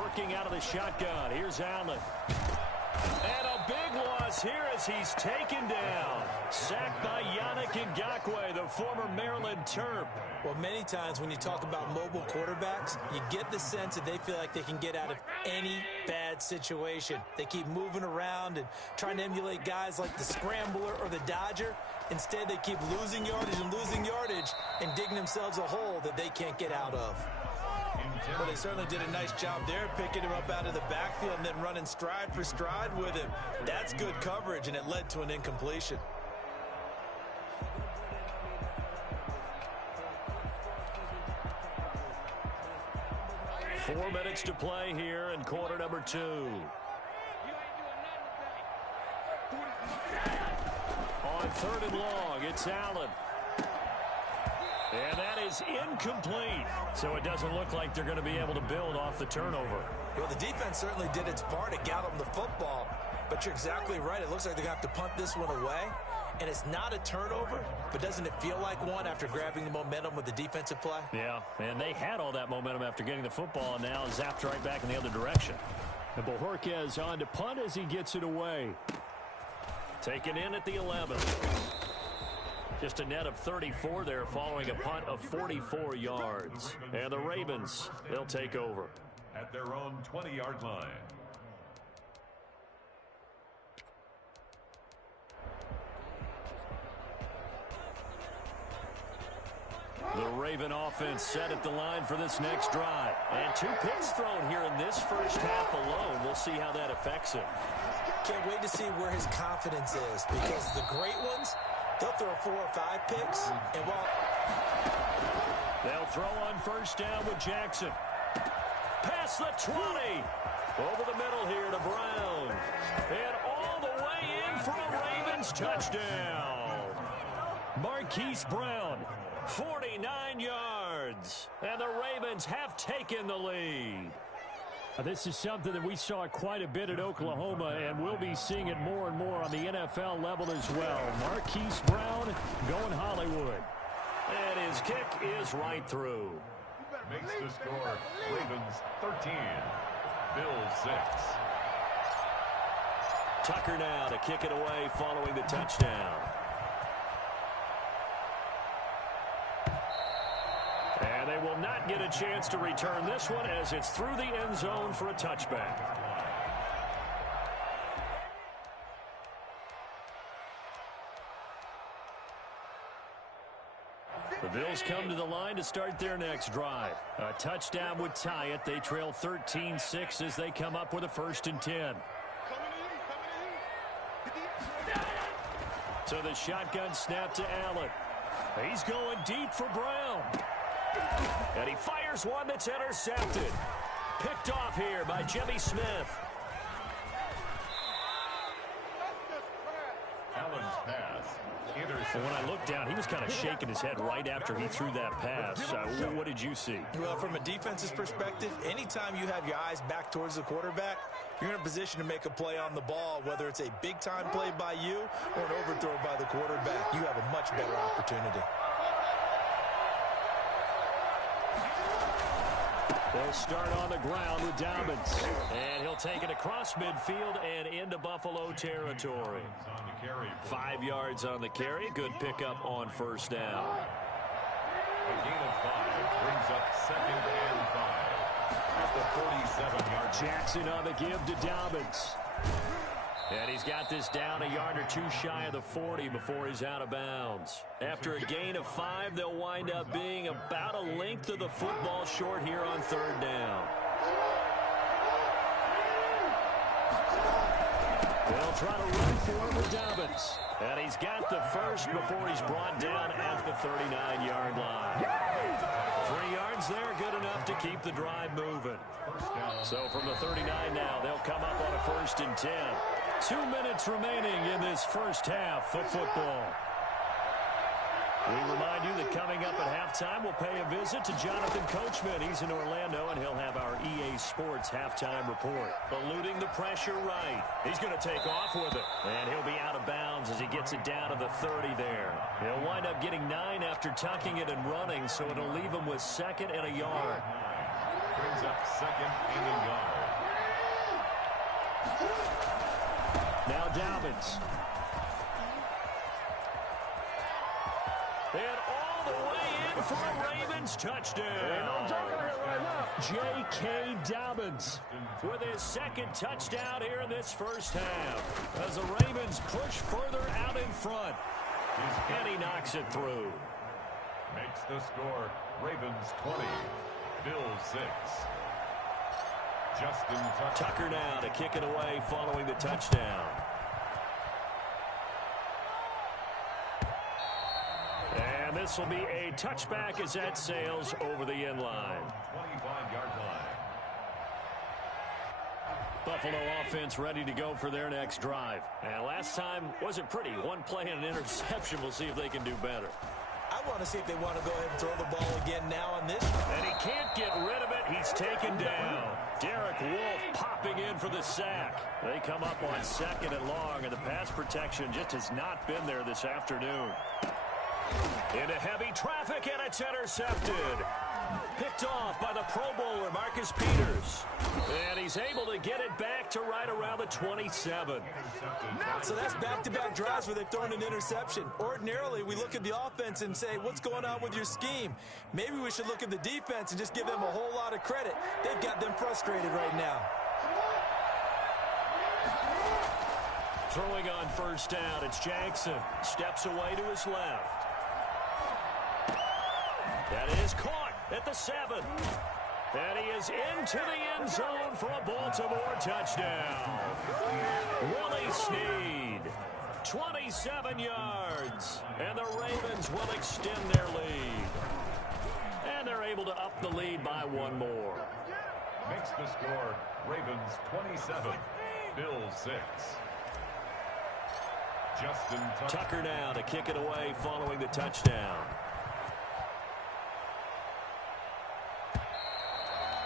Working out of the shotgun. Here's Allen. And a big loss here as he's taken down. Sacked by Yannick Ngakoue, the former Maryland Terp. Well, many times when you talk about mobile quarterbacks, you get the sense that they feel like they can get out of any bad situation. They keep moving around and trying to emulate guys like the Scrambler or the Dodger. Instead, they keep losing yardage and digging themselves a hole that they can't get out of. Well, they certainly did a nice job there, picking him up out of the backfield and then running stride for stride with him. That's good coverage, and it led to an incompletion. Four minutes to play here in quarter number 2. On 3rd and long, it's Allen. And that is incomplete. So it doesn't look like they're going to be able to build off the turnover. Well, the defense certainly did its part to get them the football. But you're exactly right. It looks like they're going to have to punt this one away. And it's not a turnover, but doesn't it feel like one after grabbing the momentum with the defensive play? Yeah, and they had all that momentum after getting the football, and now zapped right back in the other direction. And Bojorquez on to punt as he gets it away. Taken in at the 11. Just a net of 34 there following a punt of 44 yards. And the Ravens, they'll take over. At their own 20-yard line. The Raven offense set at the line for this next drive. And 2 picks thrown here in this first half alone. We'll see how that affects him. Can't wait to see where his confidence is, because the great ones, they'll throw 4 or 5 picks, and while they'll throw on first down with Jackson. Past the 20. Over the middle here to Brown. And all the way in for a Ravens touchdown. Marquise Brown, 49 yards. And the Ravens have taken the lead. This is something that we saw quite a bit at Oklahoma, and we'll be seeing it more and more on the NFL level as well. Marquise Brown going Hollywood. And his kick is right through. Makes the score Ravens 13, Bills 6. Tucker now to kick it away following the touchdown. And they will not get a chance to return this one as it's through the end zone for a touchback. The Bills come to the line to start their next drive. A touchdown would tie it. They trail 13-6 as they come up with a 1st and 10. So the shotgun snap to Allen. He's going deep for Brown. And he fires one that's intercepted. Picked off here by Jimmy Smith. Allen's pass intercepted. Well, when I looked down, he was kind of shaking his head right after he threw that pass. What did you see? Well, from a defense's perspective, anytime you have your eyes back towards the quarterback, you're in a position to make a play on the ball, whether it's a big-time play by you or an overthrow by the quarterback. You have a much better opportunity. They'll start on the ground with Dobbins. And he'll take it across midfield and into Buffalo territory. 5 yards on the carry. Good pickup on first down. A gain of 5 brings up 2nd and 5 at the 47-yard. Jackson on the give to Dobbins. And he's got this down a yard or two shy of the 40 before he's out of bounds. After a gain of 5, they'll wind up being about a length of the football short here on third down. They'll try to run for it with Dobbins. And he's got the first before he's brought down at the 39-yard line. 3 yards there, good enough to keep the drive moving. So from the 39 now, they'll come up on a 1st and 10. 2 minutes remaining in this first half of football. We remind you that coming up at halftime, we'll pay a visit to Jonathan Coachman. He's in Orlando, and he'll have our EA Sports halftime report. Eluding the pressure right. He's going to take off with it, and he'll be out of bounds as he gets it down to the 30 there. He'll wind up getting 9 after tucking it and running, so it'll leave him with 2nd and a yard. Brings up 2nd and a yard. Now Dobbins. And all the way in for a Ravens touchdown. J.K. Dobbins with his 2nd touchdown here in this first half. As the Ravens push further out in front. And he knocks it through. Makes the score Ravens 20, Bills 6. Justin Tucker now to kick it away following the touchdown. And this will be a touchback as that sails over the end line. 25-yard line. Buffalo offense ready to go for their next drive. And last time wasn't pretty. 1 play and an interception. We'll see if they can do better. I want to see if they want to go ahead and throw the ball again now on this. And he can't get rid of it. He's taken down. Derek Wolfe popping in for the sack. They come up on 2nd and long, and the pass protection just has not been there this afternoon. Into heavy traffic, and it's intercepted. Picked off by the Pro Bowler, Marcus Peters. And he's able to get it back to right around the 27. So that's back-to-back drives where they've thrown an interception. Ordinarily, we look at the offense and say, what's going on with your scheme? Maybe we should look at the defense and just give them a whole lot of credit. They've got them frustrated right now. Throwing on first down, it's Jackson. Steps away to his left. That is caught at the 7. And he is into the end zone for a Baltimore touchdown. Willie Snead, 27 yards. And the Ravens will extend their lead. And they're able to up the lead by 1 more. Makes the score Ravens 27, Bills 6. Justin Tucker now to kick it away following the touchdown.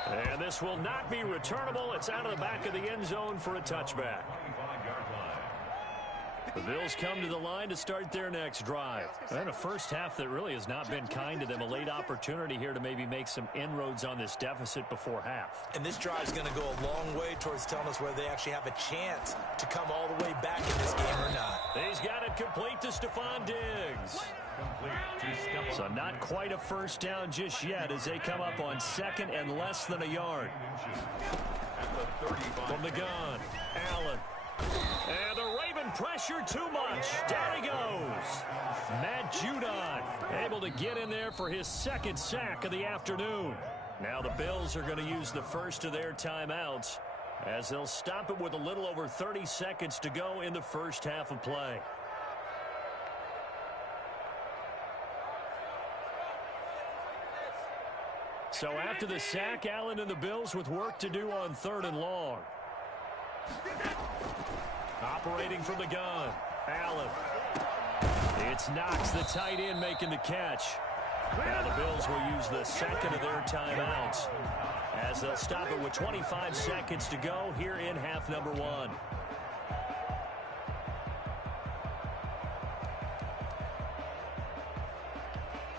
And this will not be returnable. It's out of the back of the end zone for a touchback. 25-yard line. The Bills come to the line to start their next drive. And a first half that really has not been kind to them. A late opportunity here to maybe make some inroads on this deficit before half. And this drive is going to go a long way towards telling us whether they actually have a chance to come all the way back in this game or not. He's got it complete to Stephon Diggs. So not quite a first down just yet as they come up on 2nd and less than a yard. From the gun, Allen. And the Raven pressure too much. Down he goes. Matt Judon able to get in there for his 2nd sack of the afternoon. Now the Bills are going to use the first of their timeouts as they'll stop it with a little over 30 seconds to go in the first half of play. So after the sack, Allen and the Bills with work to do on 3rd and long. Operating from the gun, Allen. It's Knox, the tight end, making the catch. Now the Bills will use the second of their timeouts as they'll stop it with 25 seconds to go here in half number 1.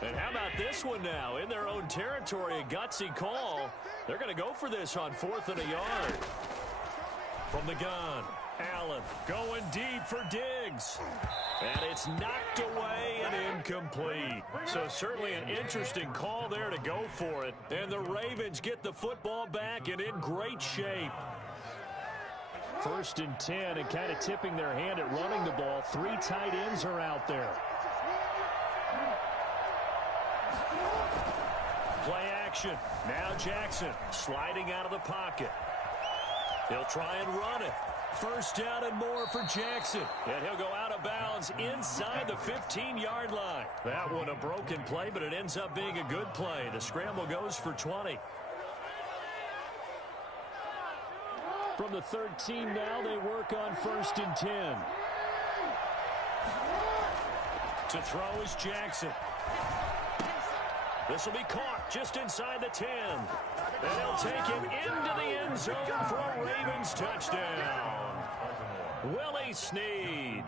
And how about this one now? In their own territory, a gutsy call. They're going to go for this on 4th and a yard. From the gun, Allen going deep for Diggs. And it's knocked away and incomplete. So certainly an interesting call there to go for it. And the Ravens get the football back and in great shape. 1st and 10, and kind of tipping their hand at running the ball. 3 tight ends are out there. Play action. Now Jackson sliding out of the pocket. He'll try and run it. 1st down and more for Jackson. And he'll go out of bounds inside the 15-yard line. That one a broken play, but it ends up being a good play. The scramble goes for 20. From the 13 now, they work on 1st and 10. To throw is Jackson. This will be caught just inside the 10. And they'll take him into the end zone for a Ravens touchdown. Willie Snead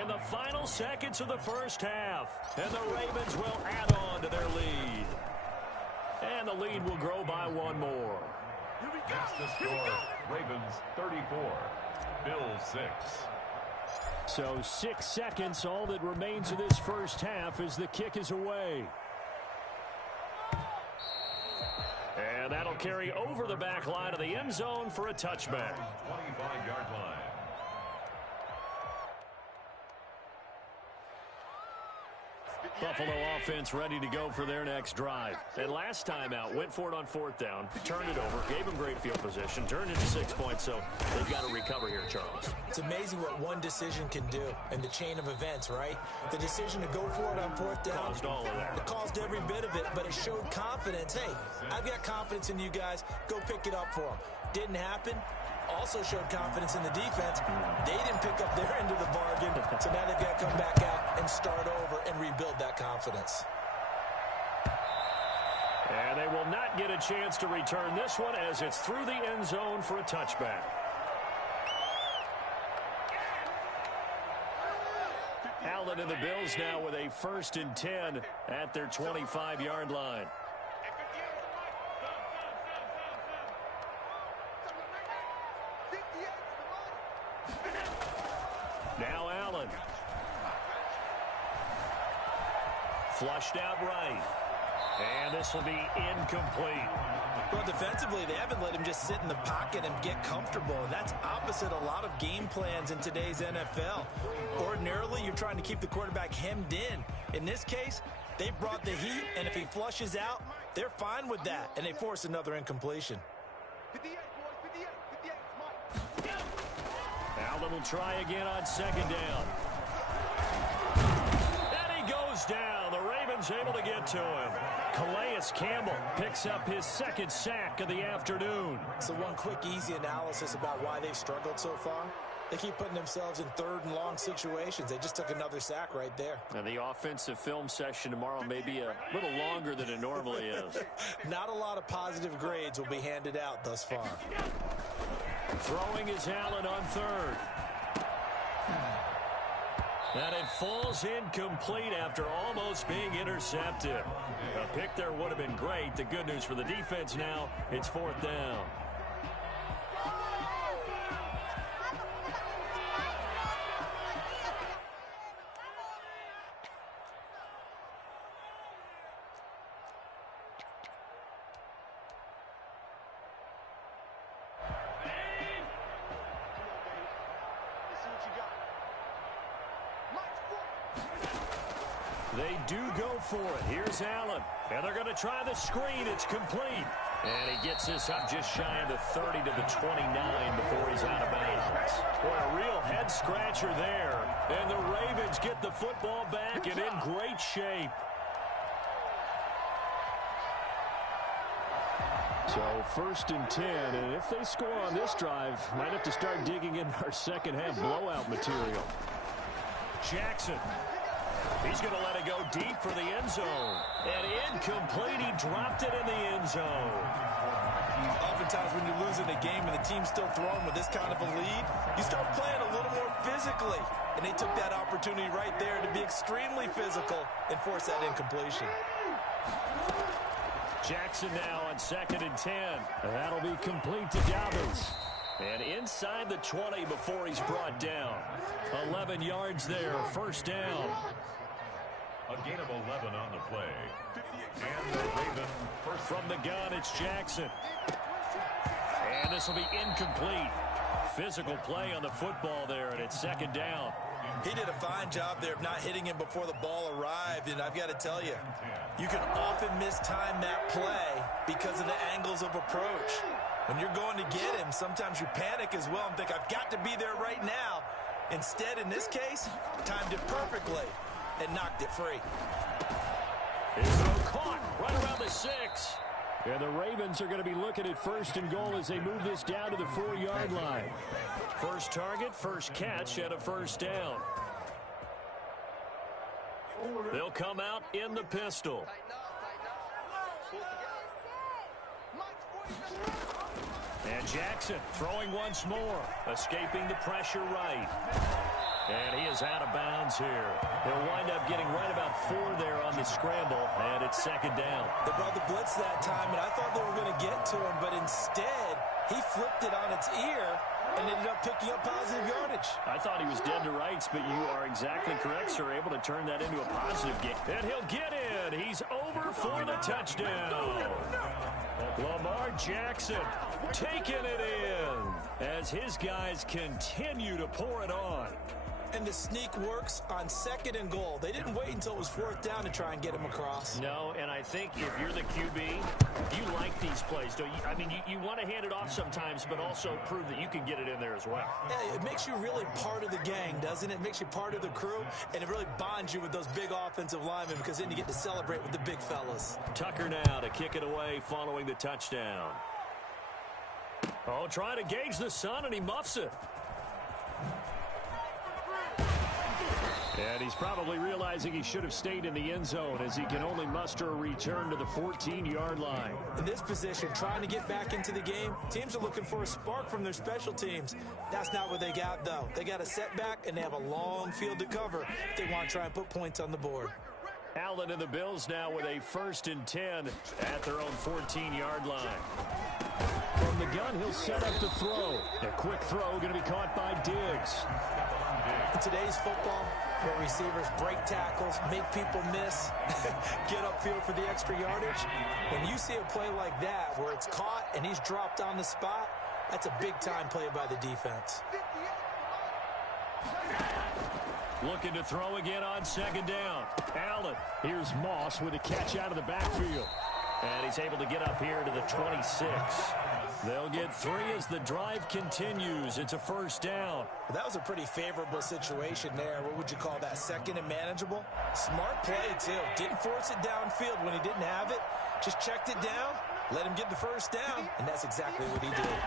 in the final seconds of the first half. And the Ravens will add on to their lead. And the lead will grow by 1 more. That's the score. Ravens 34, Bills 6. So 6 seconds, all that remains of this first half as the kick is away. And that'll carry over the back line of the end zone for a touchback. 25-yard line. Buffalo offense ready to go for their next drive. And last time out, went for it on 4th down, turned it over, gave them great field position, turned it to 6 points, so they've got to recover here, Charles. It's amazing what one decision can do in the chain of events, right? The decision to go for it on 4th down. Caused all of that. It caused every bit of it, but it showed confidence. Hey, I've got confidence in you guys. Go pick it up for them. Didn't happen. Also showed confidence in the defense. They didn't pick up their end of the bargain, so now they've got to come back out and start over and rebuild that confidence. And they will not get a chance to return this one as it's through the end zone for a touchback. Allen and the Bills now with a 1st and 10 at their 25-yard line. Now Allen. Flushed out right. And this will be incomplete. Well, defensively, they haven't let him just sit in the pocket and get comfortable. That's opposite a lot of game plans in today's NFL. Ordinarily, you're trying to keep the quarterback hemmed in. In this case, they brought the heat, and if he flushes out, they're fine with that, and they force another incompletion. Allen will try again on 2nd down. And he goes down. The Ravens able to get to him. Calais Campbell picks up his 2nd sack of the afternoon. So one quick, easy analysis about why they've struggled so far. They keep putting themselves in 3rd and long situations. They just took another sack right there. And the offensive film session tomorrow may be a little longer than it normally is. Not a lot of positive grades will be handed out thus far. Throwing is Allen on 3rd. And it falls incomplete after almost being intercepted. A pick there would have been great. The good news for the defense now, it's 4th down. They do go for it. Here's Allen. And they're going to try the screen. It's complete. And he gets this up just shy of the 30 to the 29 before he's out of bounds. Boy, a real head-scratcher there. And the Ravens get the football back and in great shape. So 1st and 10, and if they score on this drive, might have to start digging in our second half blowout material. Jackson He's going to let it go deep for the end zone. And incomplete. He dropped it in the end zone. Oftentimes when you're losing a game and the team's still throwing with this kind of a lead, you start playing a little more physically. And they took that opportunity right there to be extremely physical and force that incompletion. Jackson now on 2nd and 10. That'll be complete to Dobbins. And inside the 20 before he's brought down. 11 yards there, first down. A gain of 11 on the play. And the Raven first. From the gun, it's Jackson. And this will be incomplete. Physical play on the football there, and it's 2nd down. He did a fine job there of not hitting him before the ball arrived, and I've got to tell you, you can often mistime that play because of the angles of approach. When you're going to get him, sometimes you panic as well and think, I've got to be there right now. Instead, in this case, timed it perfectly and knocked it free. His throw caught right around the 6. And the Ravens are going to be looking at 1st and goal as they move this down to the 4-yard line. First target, first catch, and a first down. They'll come out in the pistol. And Jackson throwing once more, escaping the pressure right. And he is out of bounds here. They'll wind up getting right about 4 there on the scramble, and it's 2nd down. They brought the blitz that time, and I thought they were going to get to him, but instead, he flipped it on its ear and ended up picking up positive yardage. I thought he was dead to rights, but you are exactly correct, sir. Able to turn that into a positive game. And he'll get in. He's over for the touchdown. Lamar Jackson taking it in as his guys continue to pour it on. And the sneak works on 2nd and goal. They didn't wait until it was 4th down to try and get him across. No, and I think if you're the QB, you like these plays, don't you? I mean, you want to hand it off sometimes, but also prove that you can get it in there as well. Yeah, it makes you really part of the gang, doesn't it? It makes you part of the crew, and it really bonds you with those big offensive linemen because then you get to celebrate with the big fellas. Tucker now to kick it away following the touchdown. Oh, trying to gauge the sun, and he muffs it. And he's probably realizing he should have stayed in the end zone as he can only muster a return to the 14-yard line. In this position, trying to get back into the game, teams are looking for a spark from their special teams. That's not what they got, though. They got a setback, and they have a long field to cover if they want to try and put points on the board. Allen and the Bills now with a 1st and 10 at their own 14-yard line. From the gun, he'll set up to throw. A quick throw going to be caught by Diggs. In today's football, where receivers break tackles, make people miss, get upfield for the extra yardage, when you see a play like that where it's caught and he's dropped on the spot, that's a big-time play by the defense. Looking to throw again on 2nd down. Allen. Here's Moss with a catch out of the backfield. And he's able to get up here to the 26. They'll get 3 as the drive continues. It's a first down. That was a pretty favorable situation there. What would you call that? 2nd and manageable? Smart play, too. Didn't force it downfield when he didn't have it. Just checked it down, let him get the first down, and that's exactly what he did.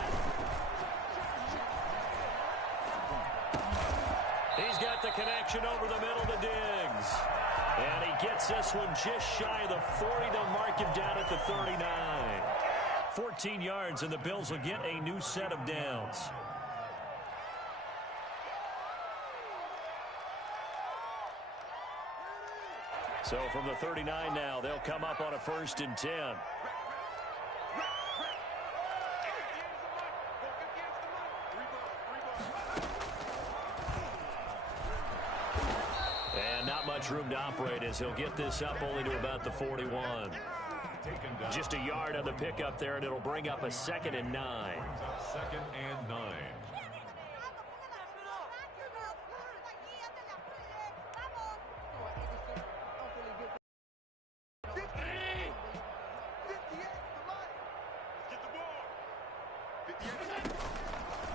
He's got the connection over the middle to Diggs. And he gets this one just shy of the 40. They'll mark him down at the 39. 14 yards, and the Bills will get a new set of downs. So from the 39 now, they'll come up on a 1st and 10. And not much room to operate as he'll get this up only to about the 41. Just a yard on the pickup there, and it'll bring up a 2nd and 9. 2nd and 9.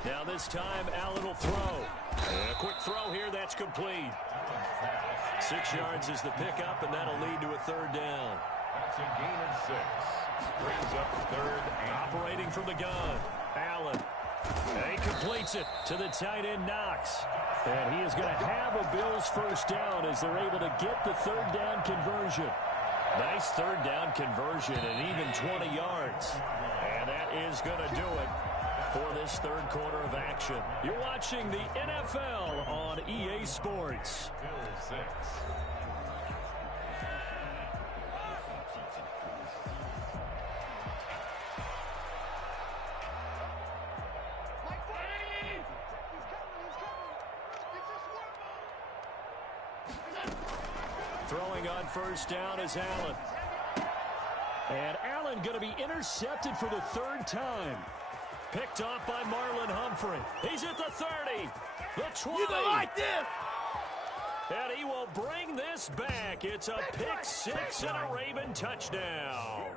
Now this time, Allen will throw. And a quick throw here, that's complete. 6 yards is the pickup, and that'll lead to a 3rd down. That's a gain of 6. Brings up 3rd and... Operating from the gun. Allen And he completes it to the tight end, Knox. And he is going to have a Bills first down as they're able to get the third down conversion. Nice third down conversion and even 20 yards. And that is going to do it for this third quarter of action. You're watching the NFL on EA Sports. Bills 6. Throwing on first down is Allen. And Allen going to be intercepted for the third time. Picked off by Marlon Humphrey. He's at the 30, the 20. You don't like this! And he will bring this back. It's a pick six and a Raven touchdown.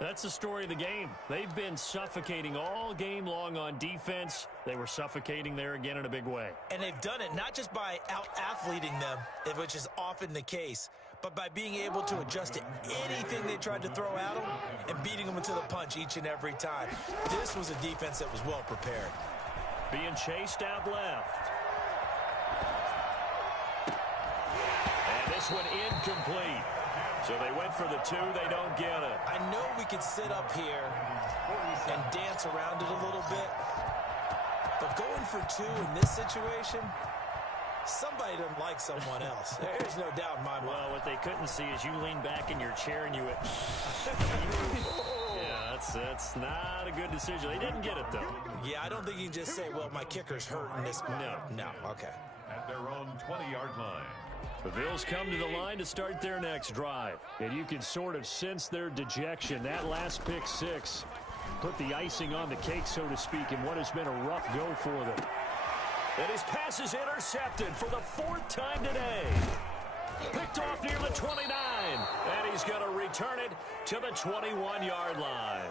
That's the story of the game. They've been suffocating all game long on defense. They were suffocating there again in a big way. And they've done it not just by out-athleting them, which is often the case, but by being able to adjust to anything they tried to throw at them and beating them into the punch each and every time. This was a defense that was well prepared. Being chased out left. And this one incomplete. So they went for the 2. They don't get it. I know we could sit up here and dance around it a little bit, but going for 2 in this situation, somebody doesn't like someone else. There's no doubt in my mind. Well, what they couldn't see is you lean back in your chair and you went, yeah, that's not a good decision. They didn't get it, though. Yeah, I don't think you can just say, well, my kicker's hurt in this moment. No, okay. At their own 20-yard line. The Bills come to the line to start their next drive. And you can sort of sense their dejection. That last pick six put the icing on the cake, so to speak, in what has been a rough go for them. And his pass is intercepted for the 4th time today. Picked off near the 29. And he's going to return it to the 21-yard line.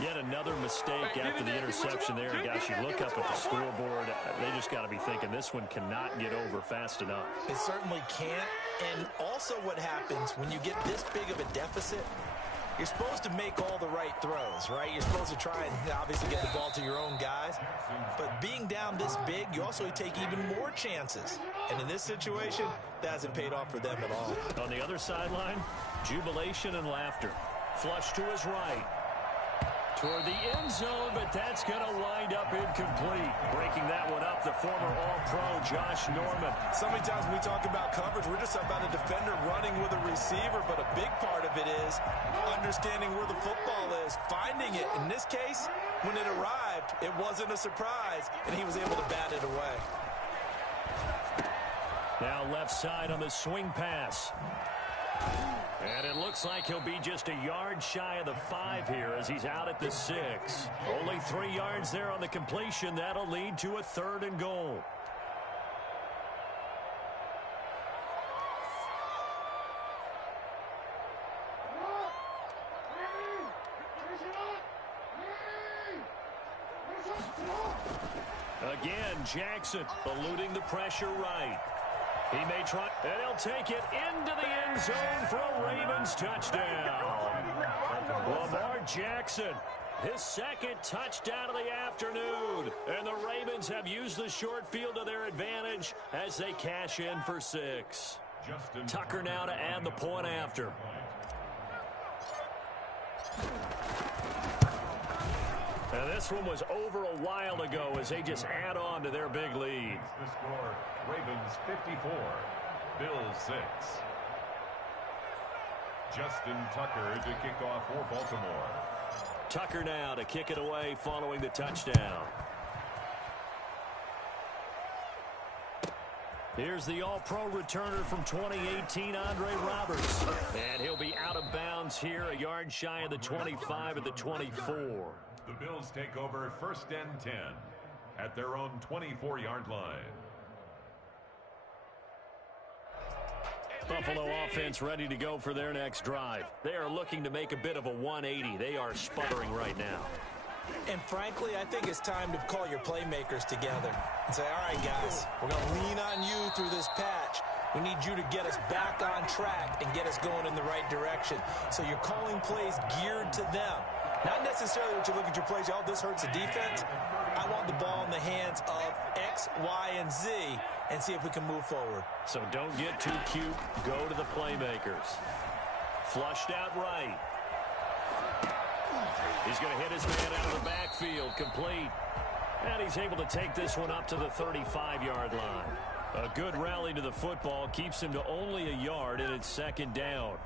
Yet another mistake after the interception there. And gosh, you look up at the scoreboard, they just got to be thinking this one cannot get over fast enough. It certainly can't. And also what happens when you get this big of a deficit, you're supposed to make all the right throws, right? You're supposed to try and obviously get the ball to your own guys. But being down this big, you also take even more chances. And in this situation, that hasn't paid off for them at all. On the other sideline, jubilation and laughter. Flush to his right. Toward the end zone, but that's going to wind up incomplete. Breaking that one up, the former All-Pro Josh Norman. So many times when we talk about coverage, we're just about a defender running with a receiver, but a big part of it is understanding where the football is, finding it. In this case, when it arrived, it wasn't a surprise, and he was able to bat it away. Now left side on the swing pass. And it looks like he'll be just a yard shy of the 5 here as he's out at the 6. Only 3 yards there on the completion. That'll lead to a 3rd and goal. Again, Jackson eluding the pressure right. He may try, and he'll take it into the end zone for a Ravens touchdown. Lamar Jackson, his 2nd touchdown of the afternoon. And the Ravens have used the short field to their advantage as they cash in for 6. Tucker now to add the point after. And this one was over a while ago as they just add on to their big lead. The score, Ravens 54, Bills 6. Justin Tucker to kick off for Baltimore. Tucker now to kick it away following the touchdown. Here's the All-Pro returner from 2018, Andre Roberts. And he'll be out of bounds here, a yard shy of the 25 at the 24. The Bills take over 1st and 10 at their own 24-yard line. Buffalo offense ready to go for their next drive. They are looking to make a bit of a 180. They are sputtering right now. And frankly, I think it's time to call your playmakers together and say, all right, guys, we're going to lean on you through this patch. We need you to get us back on track and get us going in the right direction. So you're calling plays geared to them. Not necessarily what you look at your plays, oh, this hurts the defense. I want the ball in the hands of X, Y, and Z and see if we can move forward. So don't get too cute. Go to the playmakers. Flushed out right. He's going to hit his man out of the backfield. Complete. And he's able to take this one up to the 35-yard line. A good rally to the football keeps him to only a yard, and it's second down.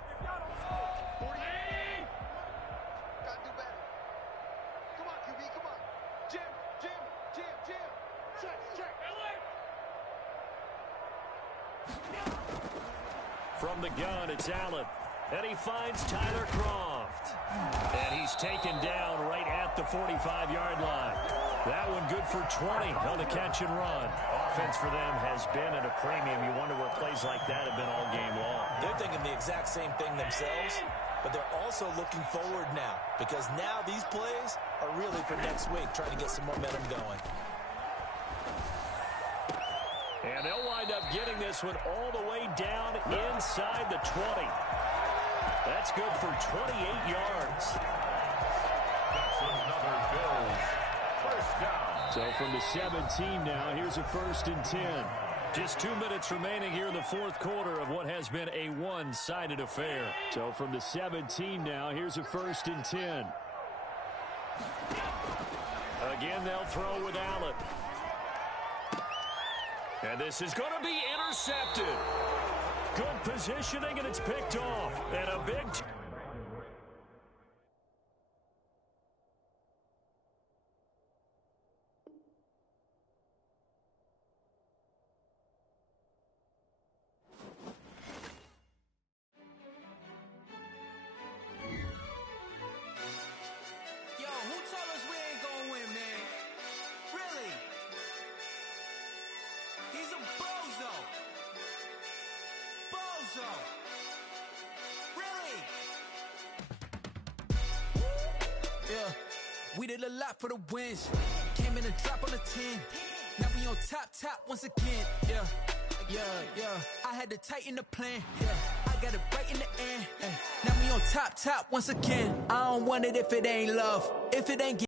From the gun, it's Allen. And he finds Tyler Croft. And he's taken down right at the 45-yard line. That one good for 20 on the catch and run. Offense for them has been at a premium. You wonder where plays like that have been all game long. They're thinking the exact same thing themselves, but they're also looking forward now because now these plays are really for next week, trying to get some momentum going. And they'll wind up getting this one all the way down inside the 20. That's good for 28 yards. That's another Bills first down. So from the 17 now, here's a 1st and 10. Just 2 minutes remaining here in the fourth quarter of what has been a one-sided affair. So from the 17 now, here's a 1st and 10. Again, they'll throw with Allen. And this is going to be intercepted. Good positioning, and it's picked off. And a big... Yo, who told us we ain't gonna win, man? Really? He's a bozo. Bozo. Really? Yeah, we did a lot for the wins. Came in a drop on the 10. Now we on top once again. Yeah. I had to tighten the plan. Yeah, I got it right in the end. Now we on top once again. I don't want it if it ain't love. If it ain't